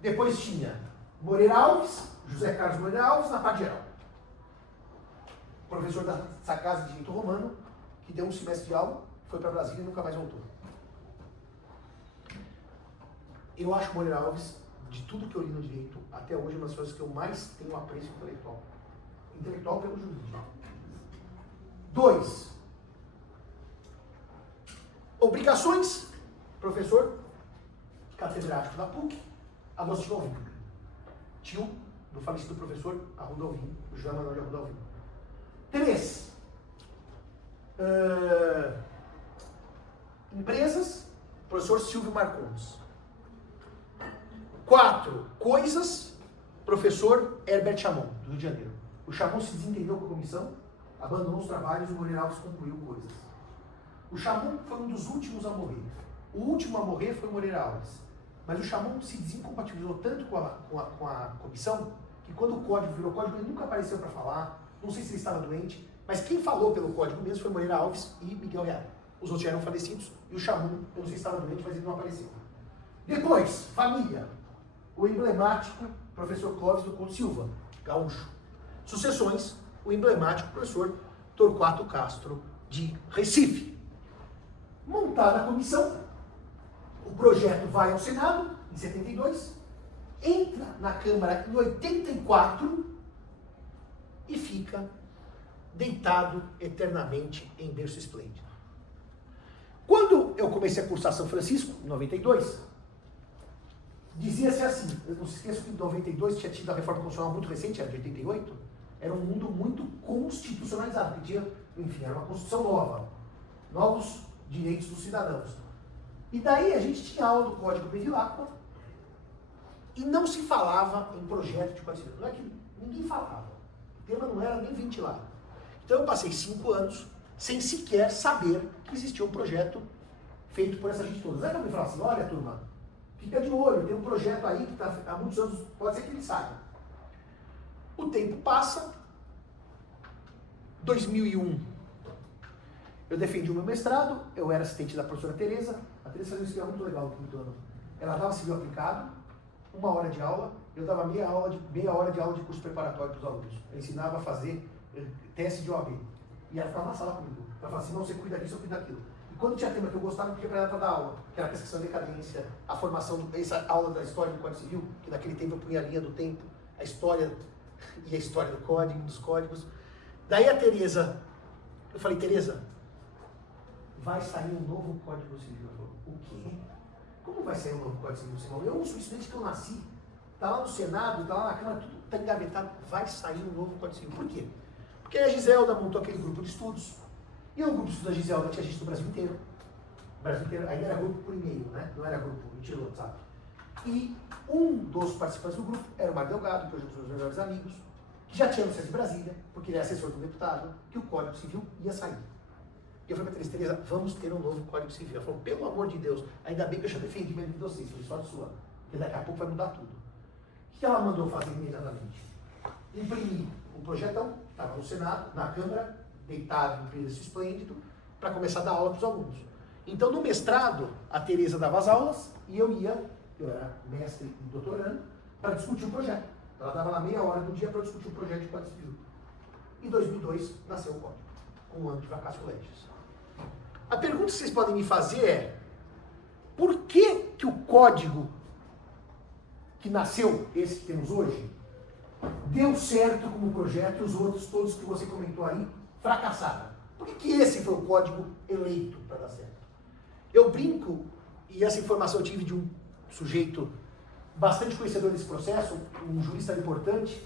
Depois tinha Moreira Alves, José Carlos Moreira Alves, na parte geral. Professor dessa casa de direito romano, que deu um semestre de aula, foi para Brasília e nunca mais voltou. Eu acho Moreira Alves, de tudo que eu li no direito, até hoje, uma das coisas que eu mais tenho apreço intelectual. Intelectual pelo jurídico. 2. Obrigações. Professor catedrático da PUC, Agostinho Alvim. Tio do falecido professor Arruda Alvim, José Manuel de Arruda Alvim. 3. Empresas, professor Silvio Marcondes. 4. Coisas, professor Herbert Chamon, do Rio de Janeiro. O Chamon se desentendeu com a comissão, abandonou os trabalhos e o Moreira Alves concluiu coisas. O Chamon foi um dos últimos a morrer. O último a morrer foi o Moreira Alves. Mas o Chamon se desincompatibilizou tanto com a comissão, que quando o código virou código, ele nunca apareceu para falar. Não sei se ele estava doente, mas quem falou pelo código mesmo foi Moreira Alves e Miguel Reale. Os outros já eram falecidos, e o Chamon, eu não sei se estava doente, mas ele não apareceu. Depois, família. O emblemático professor Clóvis do Couto Silva, gaúcho. Sucessões, o emblemático professor Torquato Castro, de Recife. Montada a comissão, o projeto vai ao Senado, em 72, entra na Câmara em 84 e fica deitado eternamente em berço esplêndido. Quando eu comecei a cursar São Francisco, em 92, dizia-se assim, eu não se esqueço que em 92 tinha tido a reforma constitucional muito recente, era de 88, era um mundo muito constitucionalizado, porque tinha, enfim, era uma Constituição nova, novos direitos dos cidadãos. E daí a gente tinha aula do Código Bevilacqua e não se falava em projeto de Código Civil. Não é que ninguém falava, o tema não era nem ventilado. Então eu passei 5 anos sem sequer saber que existia um projeto feito por essa gente toda. Não é que eu me falava assim, olha turma, fica de olho, tem um projeto aí que está há muitos anos, pode ser que ele saia. O tempo passa, 2001, eu defendi o meu mestrado, eu era assistente da professora Tereza, a Tereza fazia um esquema muito legal no quinto ano. Ela dava civil aplicado, 1 hora de aula, eu dava meia hora de aula de curso preparatório para os alunos. Eu ensinava a fazer teste de OAB. E ela ficava na sala comigo. Ela falava assim, não, você cuida disso, eu cuido daquilo. E quando tinha tema que eu gostava, eu pedia para ela para dar aula, que era a prescrição de decadência, a formação, essa aula da história do Código Civil, que naquele tempo eu punha a linha do tempo, a história e a história do código, dos códigos. Daí a Tereza, eu falei, Tereza, vai sair um novo Código Civil. Ela falou, o quê? Como vai sair um novo Código Civil, Simão? Eu uso isso desde que eu nasci. Está lá no Senado, está lá na Câmara, tudo está engavetado. Vai sair um novo Código Civil. Por quê? Porque a Giselda montou aquele grupo de estudos. E o grupo de estudos da Giselda tinha gente do Brasil inteiro. O Brasil inteiro ainda era grupo por e-mail, né? Não era grupo, mentira, WhatsApp. E um dos participantes do grupo era o Mário Delgado, que hoje é um dos meus melhores amigos, que já tinha no Centro de Brasília, porque ele é assessor do deputado, que o Código Civil ia sair. E eu falei para a Tereza, vamos ter um novo Código Civil. Ela falou, pelo amor de Deus, ainda bem que eu já defendi mesmo de vocês, foi sorte sua, porque daqui a pouco vai mudar tudo. O que ela mandou fazer imediatamente? Imprimir o projetão, estava no Senado, na Câmara, deitado em preço esplêndido, para começar a dar aula para os alunos. Então, no mestrado, a Tereza dava as aulas e eu era mestre e doutorando, para discutir o projeto. Ela dava lá meia hora do dia para discutir o projeto de Código Civil. Em 2002, nasceu o Código, com um ano de vacatio legis. A pergunta que vocês podem me fazer é, por que o Código que nasceu, esse que temos hoje, deu certo como projeto e os outros todos que você comentou aí fracassaram? Por que esse foi o código eleito para dar certo? Eu brinco, e essa informação eu tive de um sujeito bastante conhecedor desse processo, um jurista importante,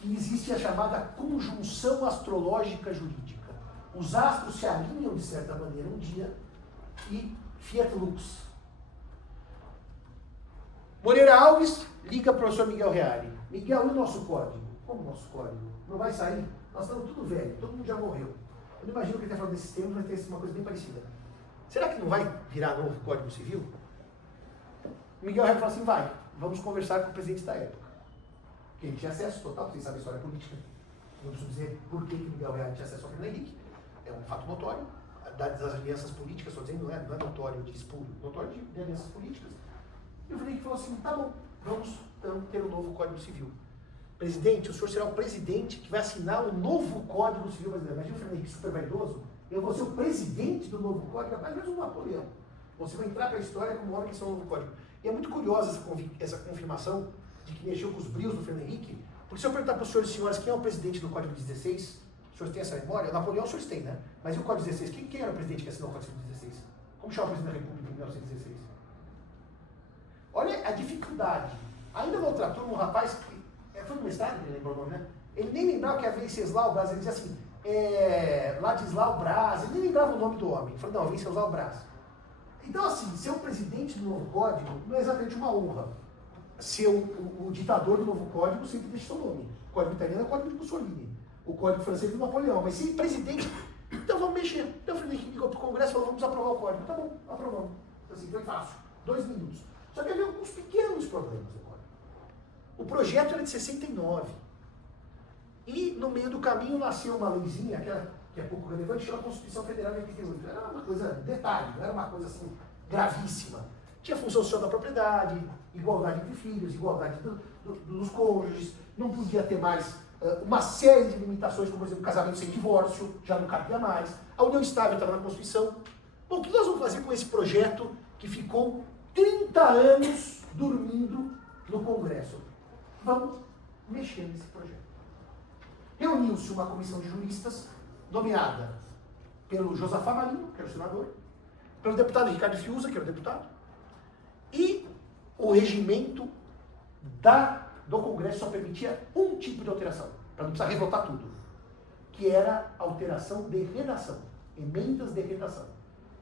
que existe a chamada conjunção astrológica jurídica. Os astros se alinham de certa maneira um dia e fiat lux. Moreira Alves liga para o professor Miguel Reale. Miguel, e o nosso código? Como o nosso código? Não vai sair? Nós estamos tudo velho, todo mundo já morreu. Eu não imagino que ele está falando desses termos, vai ter uma coisa bem parecida. Será que não vai virar novo Código Civil? Miguel Reale fala assim, vai, vamos conversar com o presidente da época. Porque ele tinha acesso total, vocês sabem a história política. Não preciso dizer por que Miguel Reale tinha acesso ao Fernando Henrique. É um fato notório. Das alianças políticas, estou dizendo, não é notório de espúrio, notório de alianças políticas. E o Fernando Henrique falou assim, tá bom, vamos então ter um novo Código Civil. Presidente, o senhor será o presidente que vai assinar o novo Código Civil brasileiro. Imagina o Fernando Henrique super vaidoso. Eu vou ser o presidente do novo Código, rapaz, mesmo o Napoleão. Você vai entrar para a história como homem que são o novo Código. E é muito curiosa essa confirmação de que mexeu com os brios do Fernando Henrique, porque se eu perguntar para os senhores e senhoras quem é o presidente do Código 16, os senhores têm essa memória? O Napoleão os senhores têm, né? Mas e o Código 16? Quem era o presidente que assinou o Código 16? Como chama o presidente da República em 1916? Olha a dificuldade. Ainda na outra turma, um rapaz que foi no mestrado, ele lembrou o nome, né? Ele nem lembrava que havia Venceslau Braz, ele dizia assim, Ladislau Braz, ele nem lembrava o nome do homem. Ele falou, não, Venceslau Braz. Então, assim, ser o presidente do novo código não é exatamente uma honra. Ser o ditador do novo código sempre deixa seu nome. O código italiano é o código de Mussolini. O código francês é do Napoleão. Mas ser presidente, então vamos mexer. Então o Fernando Henrique ligou para o Congresso e falou, vamos aprovar o código. Tá bom, aprovamos. Assim, foi fácil. 2 minutos. Só que havia alguns pequenos problemas no código. O projeto era de 69. E no meio do caminho nasceu uma leizinha, que é pouco relevante, chama Constituição Federal de 88. Era uma coisa, detalhe, não era uma coisa assim gravíssima. Tinha função social da propriedade, igualdade entre filhos, igualdade dos cônjuges, não podia ter mais uma série de limitações, como por exemplo, casamento sem divórcio, já não cabia mais. A união estável estava na Constituição. Bom, o que nós vamos fazer com esse projeto que ficou 30 anos dormindo no Congresso? Vamos mexer nesse projeto. Reuniu-se uma comissão de juristas, nomeada pelo Josafá Marinho, que era o senador, pelo deputado Ricardo Fiuza, que era o deputado, e o regimento do Congresso só permitia um tipo de alteração, para não precisar revotar tudo, que era alteração de redação, emendas de redação.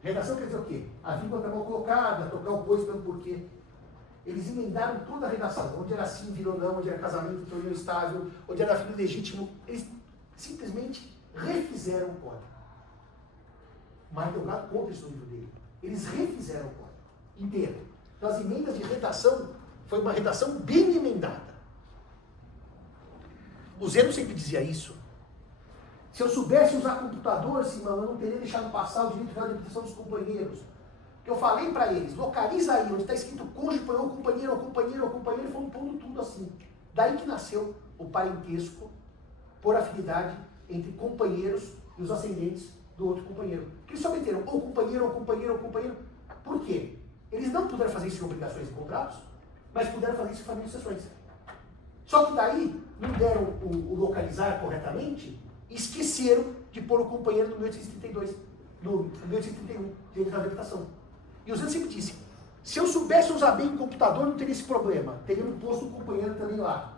Redação quer dizer o quê? A vírgula está mal colocada, trocar o pois pelo porquê. Eles emendaram toda a redação, onde era sim, virou não, onde era casamento, onde era estável, onde era filho legítimo. Eles simplesmente refizeram o código. Mário Delgado conta isso no livro dele. Eles refizeram o código inteiro. Então as emendas de redação foi uma redação bem emendada. O Zeno sempre dizia isso. Se eu soubesse usar computador, Simão, eu não teria deixado passar o direito de realização dos companheiros. Eu falei para eles, localiza aí, onde está escrito cônjuge, põe o companheiro, e foram pondo tudo assim. Daí que nasceu o parentesco por afinidade entre companheiros e os ascendentes do outro companheiro. Porque eles só meteram ou companheiro, ou companheiro, ou companheiro. Por quê? Eles não puderam fazer isso em obrigações e contratos, mas puderam fazer isso em famílias e sucessões. Só que daí não deram o localizar corretamente e esqueceram de pôr o companheiro no 1832, no 1831, direito da habilitação. E o Zé sempre disse, se eu soubesse usar bem o computador, não teria esse problema. Teria posto o companheiro também lá.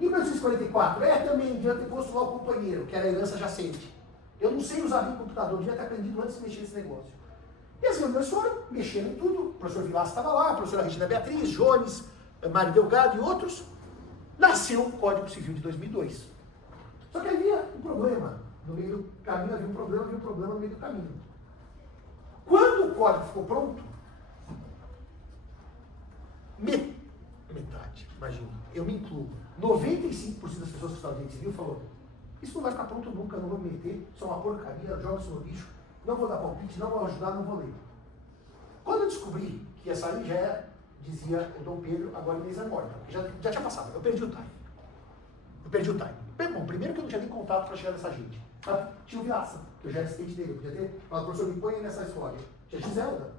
Em 1944, também devia ter posto lá o companheiro, que era a herança jacente. Eu não sei usar bem o computador, devia ter aprendido antes de mexer nesse negócio. E as reuniões foram, mexeram em tudo. O professor Vilaça estava lá, a professora Regina Beatriz, Jones, Mário Delgado e outros. Nasceu o Código Civil de 2002. Só que havia um problema. No meio do caminho havia um problema no meio do caminho. Quando o código ficou pronto, metade, imagina, eu me incluo, 95% das pessoas que estavam no direito civil falou, isso não vai ficar pronto nunca, não vou me meter, isso é uma porcaria, joga isso no lixo, não vou dar palpite, não vou ajudar, não vou ler. Quando eu descobri que ia sair, já dizia o Dom Pedro, agora Inês é morta, porque já tinha passado, eu perdi o time. Bom, primeiro que eu não tinha nem contato para chegar nessa gente. Tinha o Vilaça, que eu já era assistente dele, eu podia ter falado, professor, me põe aí nessa história. Tinha Giselda,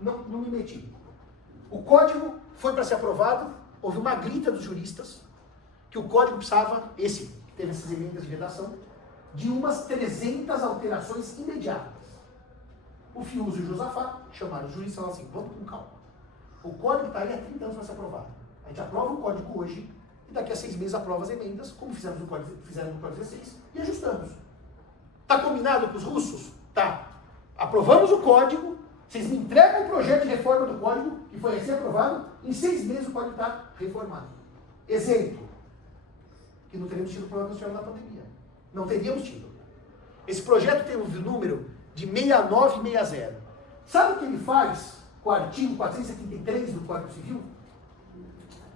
não me meti. O código foi para ser aprovado, houve uma grita dos juristas, que o código precisava, esse que teve essas emendas de redação, de umas 300 alterações imediatas. O Fiuso e o Josafá chamaram os juristas e falaram assim, vamos com calma. O código está aí há 30 anos para ser aprovado. A gente aprova o código hoje, e daqui a 6 meses aprova as emendas, como fizeram no código 16, e ajustamos. Está combinado com os russos? Tá. Aprovamos o código, vocês me entregam o projeto de reforma do código, que foi recém-aprovado, em 6 meses o código está reformado. Exemplo, que não teríamos tido problema na pandemia. Não teríamos tido. Esse projeto tem um número de 6960. Sabe o que ele faz com o artigo 473 do Código Civil?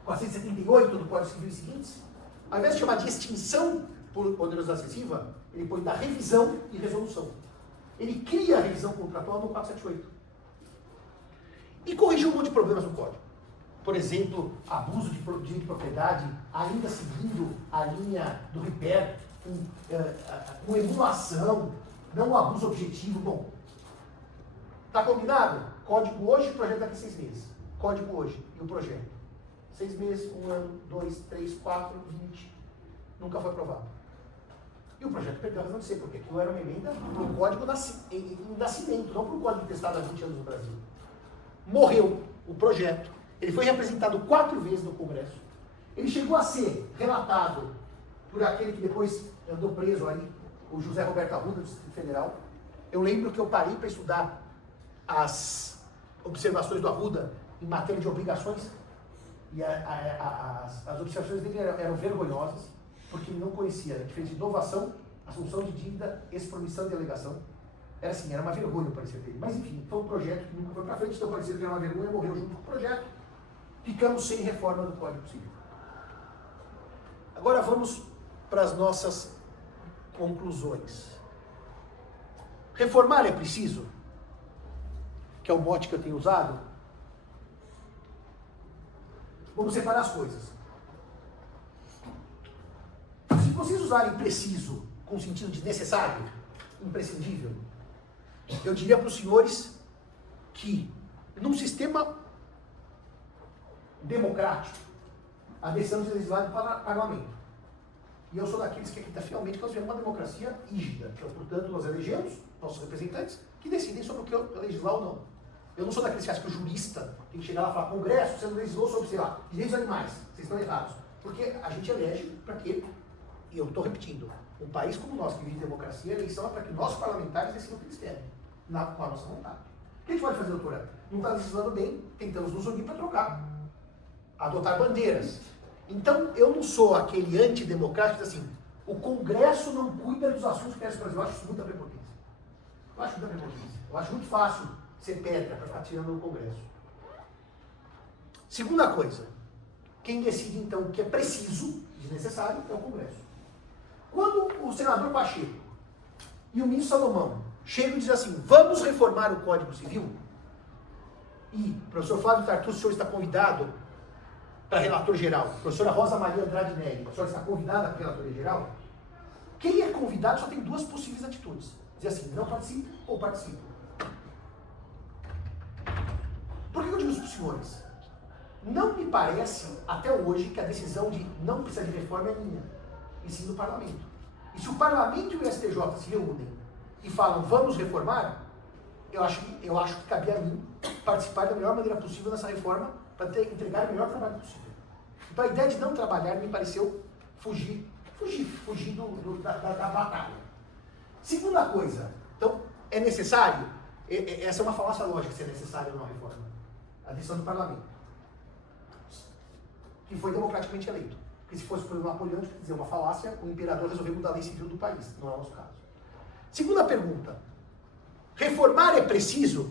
478 do Código Civil e seguintes? Ao invés de chamar de extinção por onerosidade excessiva, ele põe da revisão e resolução. Ele cria a revisão contratual no 478. E corrigiu um monte de problemas no Código. Por exemplo, abuso de direito de propriedade, ainda seguindo a linha do RIPER, com emulação, não abuso objetivo. Bom, está combinado? Código hoje, projeto daqui a 6 meses. Código hoje e o projeto. 6 meses, 1 ano, 2, 3, 4, 20. Nunca foi aprovado. E o projeto perdeu a razão de ser, porque aquilo era uma emenda para o código em nascimento, não para o código testado há 20 anos no Brasil. Morreu o projeto. Ele foi representado 4 vezes no Congresso. Ele chegou a ser relatado por aquele que depois andou preso aí, o José Roberto Arruda, do Distrito Federal. Eu lembro que eu parei para estudar as observações do Arruda em matéria de obrigações, e as observações dele eram vergonhosas, porque ele não conhecia a diferença de inovação, assunção de dívida, expromissão e delegação. Era assim, era uma vergonha o parecer dele. Mas enfim, foi um projeto que nunca foi para frente, então o parecer que era uma vergonha, morreu junto com o projeto. Ficamos sem reforma do Código Civil. Agora vamos para as nossas conclusões. Reformar é preciso? Que é o mote que eu tenho usado. Vamos separar as coisas. Se vocês usarem preciso com o sentido de necessário, imprescindível, eu diria para os senhores que num sistema democrático, a decisão é legislada do parlamento. E eu sou daqueles que acreditam fielmente que nós vivemos uma democracia rígida. Então, portanto, nós elegemos nossos representantes que decidem sobre o que legislar ou não. Eu não sou daqueles que acham que o jurista tem que chegar lá e falar, Congresso, você não legislou sobre, sei lá, direitos dos animais. Vocês estão errados. Porque a gente elege para quê? E eu estou repetindo, um país como o nosso, que vive de democracia, a eleição é para que nossos parlamentares decidam o que eles querem, com a nossa vontade. O que a gente pode fazer, doutora? Não está legislando bem, tentamos nos unir para trocar. Adotar bandeiras. Então, eu não sou aquele antidemocrático que diz assim, o Congresso não cuida dos assuntos que interessa o Brasil. Eu acho isso muita prepotência. Eu acho muito fácil ser pedra para ficar tirando no Congresso. Segunda coisa, quem decide então o que é preciso, desnecessário, é o Congresso. Quando o senador Pacheco e o ministro Salomão chegam e dizem assim, vamos reformar o Código Civil, e o professor Flávio Tartucci, o senhor está convidado para relator geral, a professora Rosa Maria Andrade Neri, a senhora está convidada para relatoria geral, quem é convidado só tem 2 possíveis atitudes. Dizer assim, não participo ou participo. Por que eu digo isso para os senhores? Não me parece, até hoje, que a decisão de não precisar de reforma é minha, e sim do parlamento. E se o parlamento e o STJ se reúnem e falam, vamos reformar, eu acho que cabia a mim participar da melhor maneira possível nessa reforma para entregar o melhor trabalho possível. Então a ideia de não trabalhar me pareceu fugir da batalha. Segunda coisa, então, é necessário, essa é uma falácia lógica, se é necessário ou não a reforma, a decisão do parlamento, que foi democraticamente eleito. Porque se fosse por um Napoleão, quer dizer, uma falácia, o imperador resolveu mudar a lei civil do país, não é o nosso caso. Segunda pergunta, reformar é preciso,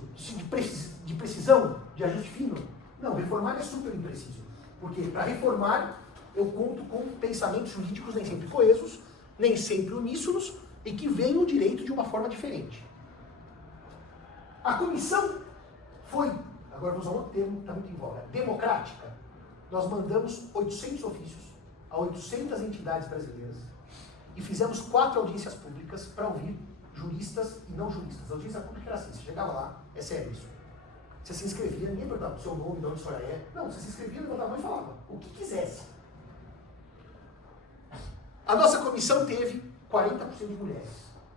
de precisão, de ajuste fino? Não, reformar é super impreciso. Porque para reformar, eu conto com pensamentos jurídicos nem sempre coesos, nem sempre uníssonos, e que veem o direito de uma forma diferente. A comissão foi, agora vou usar um outro termo que está muito em voga, democrática. Nós mandamos 800 ofícios a 800 entidades brasileiras e fizemos 4 audiências públicas para ouvir juristas e não juristas. A audiência pública era assim, você chegava lá, é sério isso. Você se inscrevia, ninguém perguntava o seu nome, de onde a senhora é. Não, você se inscrevia, levantava a mão e falava o que quisesse. A nossa comissão teve 40% de mulheres.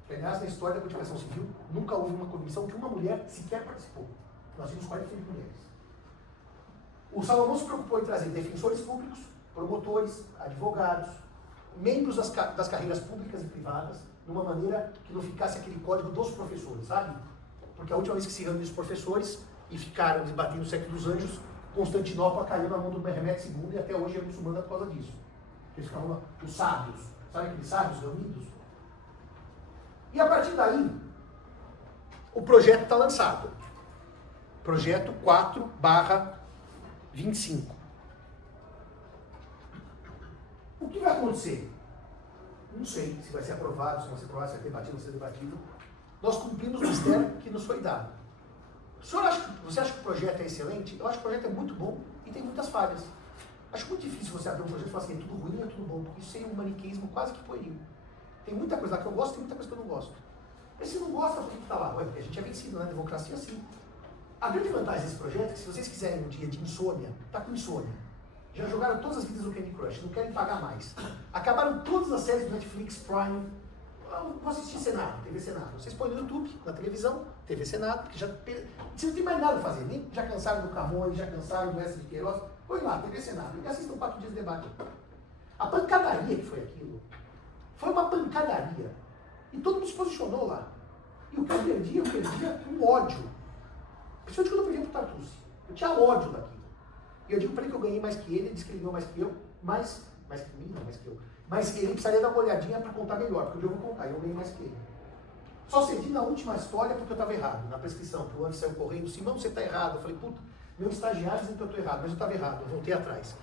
Que, aliás, na história da codificação civil, nunca houve uma comissão que uma mulher sequer participou. Nós tínhamos 40% de mulheres. O Salomão se preocupou em trazer defensores públicos, promotores, advogados, membros das carreiras públicas e privadas, de uma maneira que não ficasse aquele código dos professores, sabe? Porque a última vez que se reuniram os professores e ficaram debatendo o século dos anjos, Constantinopla caiu na mão do Mehmed II e até hoje é muçulmana por causa disso. Eles ficavam lá, os sábios, sabe aqueles sábios reunidos? E a partir daí, o projeto está lançado. Projeto 4/25. O que vai acontecer? Não sei se vai ser aprovado, se não vai ser aprovado, se vai ser debatido, não vai ser debatido. Nós cumprimos o mistério que nos foi dado. Você acha que o projeto é excelente? Eu acho que o projeto é muito bom e tem muitas falhas. Acho muito difícil você abrir um projeto e falar assim, é tudo ruim, é tudo bom, porque isso seria um maniqueísmo quase que pueril. Tem muita coisa lá que eu gosto, tem muita coisa que eu não gosto. Mas se não gosta, por que está lá? Ué, porque a gente é vencido, né? Democracia assim. A grande vantagem desse projeto é que se vocês quiserem um dia de insônia, tá com insônia. Já jogaram todas as vidas do Candy Crush, não querem pagar mais. Acabaram todas as séries do Netflix, Prime. Vou assistir Senado, TV Senado. Vocês põem no YouTube, na televisão, TV Senado, porque você não tem mais nada a fazer, nem já cansaram do Camões, já cansaram do S. de Queiroz. Põe lá, TV Senado, e assistam 4 dias de debate. A pancadaria que foi aquilo, foi uma pancadaria. E todo mundo se posicionou lá. E o que eu perdia um ódio. Principalmente quando eu perdi pro Tartucci. Eu tinha ódio daquilo. E eu digo para ele que eu ganhei mais que ele disse que ele ganhou mais que eu, mais que mim, não mais que eu. Mas ele precisaria dar uma olhadinha para contar melhor, porque eu vou contar, eu ganhei mais que ele. Só cedi na última história porque eu estava errado, na prescrição, que o Andy saiu correndo, Simão, você está errado. Eu falei, puta, meu estagiário dizendo que eu estou errado, mas eu estava errado, eu voltei atrás.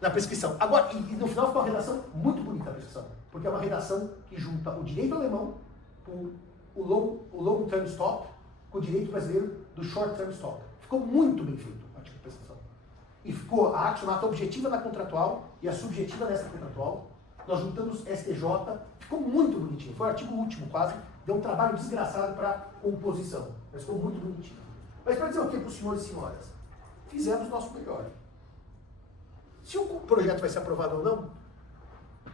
Na prescrição. Agora, e no final ficou uma redação muito bonita a prescrição, porque é uma redação que junta o direito alemão com o long term stop, com o direito brasileiro do short term stop. Ficou muito bem feito o artigo de prescrição. E ficou a axionata objetiva na contratual e a subjetiva nessa contratual. Nós juntamos STJ, ficou muito bonitinho. Foi o artigo último quase, deu um trabalho desgraçado para composição, mas ficou muito bonitinho. Mas para dizer o que para os senhores e senhoras? Fizemos o nosso melhor. Se o projeto vai ser aprovado ou não,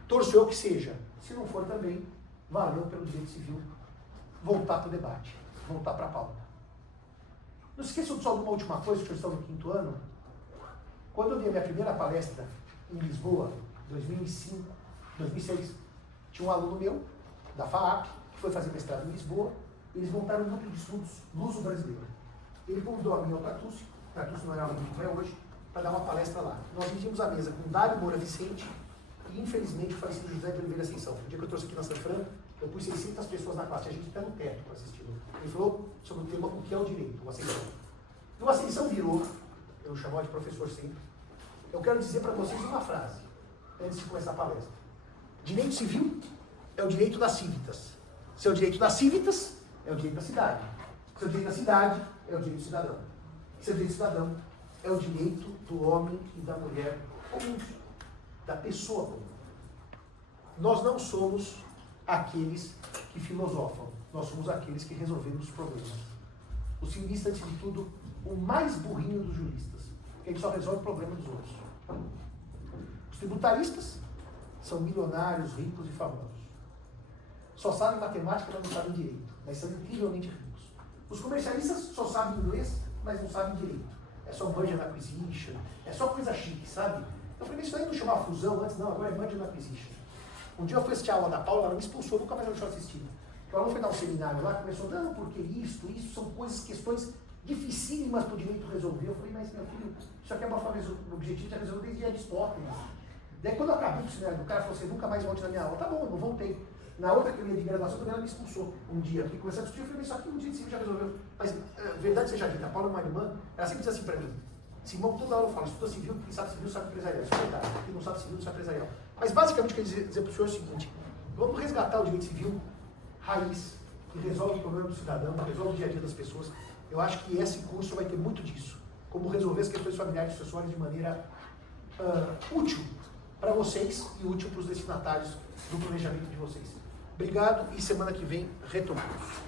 torço eu que seja. Se não for também, valeu pelo direito civil voltar para o debate, voltar para a pauta. Não se esqueçam só de uma última coisa, que eu estou no 5º ano. Quando eu dei a minha primeira palestra em Lisboa, 2006, tinha um aluno meu, da FAAP, que foi fazer mestrado em Lisboa, e eles montaram um núcleo de estudos luso-brasileiro. Ele convidou a mim ao Tartucci não era um amigo que é hoje, para dar uma palestra lá. Nós dividimos a mesa com Dário Moura Vicente e, infelizmente, o falecido José de Oliveira Ascensão. O dia que eu trouxe aqui na Safran, eu pus 600 pessoas na classe, a gente até no teto para assistir. Ele falou sobre o tema o que é o direito, o Ascensão. E o Ascensão virou, eu chamo de professor sempre, eu quero dizer para vocês uma frase, antes de começar a palestra. Direito civil é o direito das cívitas. Se é o direito das cívitas, é o direito da cidade. Se é o direito da cidade, é o direito do cidadão. Se é o direito do cidadão, é o direito do homem e da mulher comum, da pessoa comum. Nós não somos aqueles que filosofam. nós somos aqueles que resolvemos os problemas. O civilista, antes de tudo, o mais burrinho dos juristas, que ele só resolve o problema dos outros. Os tributaristas são milionários, ricos e famosos. Só sabem matemática, mas não sabem direito, mas são incrivelmente ricos. Os comercialistas só sabem inglês, mas não sabem direito. É só merger and acquisition, é só coisa chique, sabe? Eu falei, isso aí não chamava fusão antes, não, agora é merger and acquisition. Um dia eu fui assistir a aula da Paula, ela me expulsou, nunca mais ela deixou assistir. Ela não foi dar um seminário lá, começou, não, porque isso são coisas, questões dificílimas para o direito resolver. Eu falei, mas meu filho, isso aqui é uma forma, o objetivo é resolver desde Aristóteles. Daí quando eu acabei com o seminário do cara, falou assim, nunca mais volte na minha aula. Tá bom, eu não voltei. Na outra que eu ia de graduação, também ela me expulsou um dia. Porque começou a discutir, eu falei, mas isso aqui um dia de civil já resolveu. Mas, verdade seja dita, a Paula é uma irmã, ela sempre diz assim para mim, Simão, toda hora eu falo, estuda civil, quem sabe civil sabe empresarial. Isso é verdade, quem não sabe civil não sabe empresarial. Mas basicamente o que eu quero dizer para o senhor é o seguinte, vamos resgatar o direito civil raiz, que resolve o problema do cidadão, resolve o dia a dia das pessoas. Eu acho que esse curso vai ter muito disso. Como resolver as questões familiares e sucessórias de maneira útil para vocês e útil para os destinatários do planejamento de vocês. Obrigado e semana que vem retomamos.